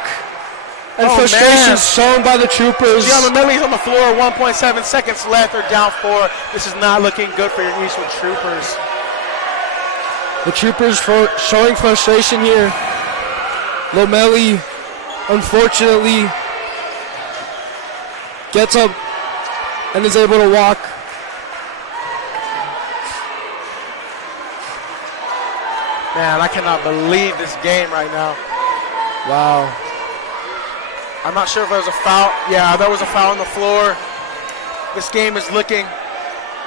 And frustration shown by the Troopers. Gianna Millie's on the floor, 1.7 seconds left. They're down 4. This is not looking good for your Eastwood Troopers. The Troopers showing frustration here. Lomeli, unfortunately, gets up and is able to walk. Man, I cannot believe this game right now. Wow. I'm not sure if there was a foul. Yeah, there was a foul on the floor. This game is looking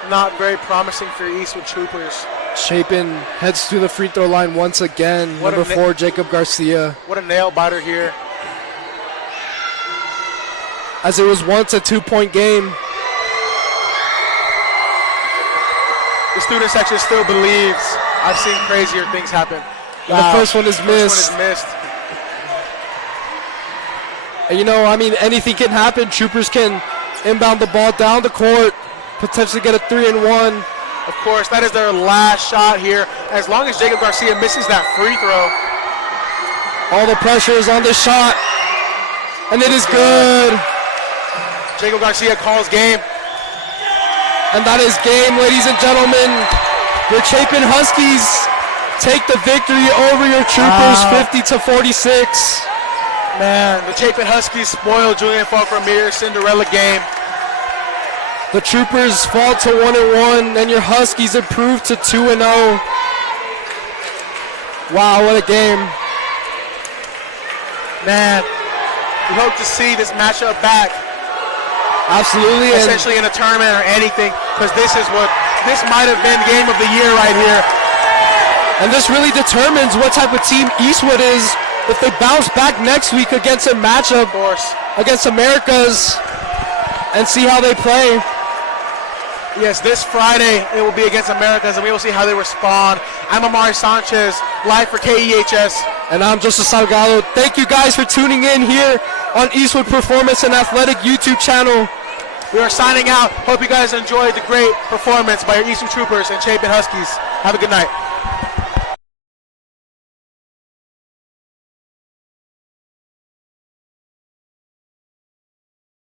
not very promising for your Eastwood Troopers. Chapin heads to the free throw line once again. Number 4, Jacob Garcia. What a nail biter here. As it was once a 2-point game. The student section still believes. I've seen crazier things happen. Wow. The first one is missed. And you know, I mean, anything can happen. Troopers can inbound the ball down the court, potentially get a 3-and-1. Of course, that is their last shot here. As long as Jacob Garcia misses that free throw. All the pressure is on this shot. And it is good. Jacob Garcia calls game. And that is game, ladies and gentlemen. Your Chapin Huskies take the victory over your Troopers, 50-46. Man, the Chapin Huskies spoiled Julian Falk Ramirez Cinderella game. The Troopers fall to 1-1, and your Huskies improve to 2-0. Wow, what a game. Man, we hope to see this matchup back. Absolutely. Essentially in a tournament or anything, because this might have been game of the year right here. And this really determines what type of team Eastwood is if they bounce back next week against a matchup against Americas and see how they play. Yes, this Friday it will be against Americas, and we will see how they respond. I'm Amari Sanchez, live for KEHS. And I'm Joseph Salgado. Thank you guys for tuning in here on Eastwood Performance and Athletic YouTube channel. We are signing out. Hope you guys enjoyed the great performance by your Eastern Troopers and Chapin Huskies. Have a good night.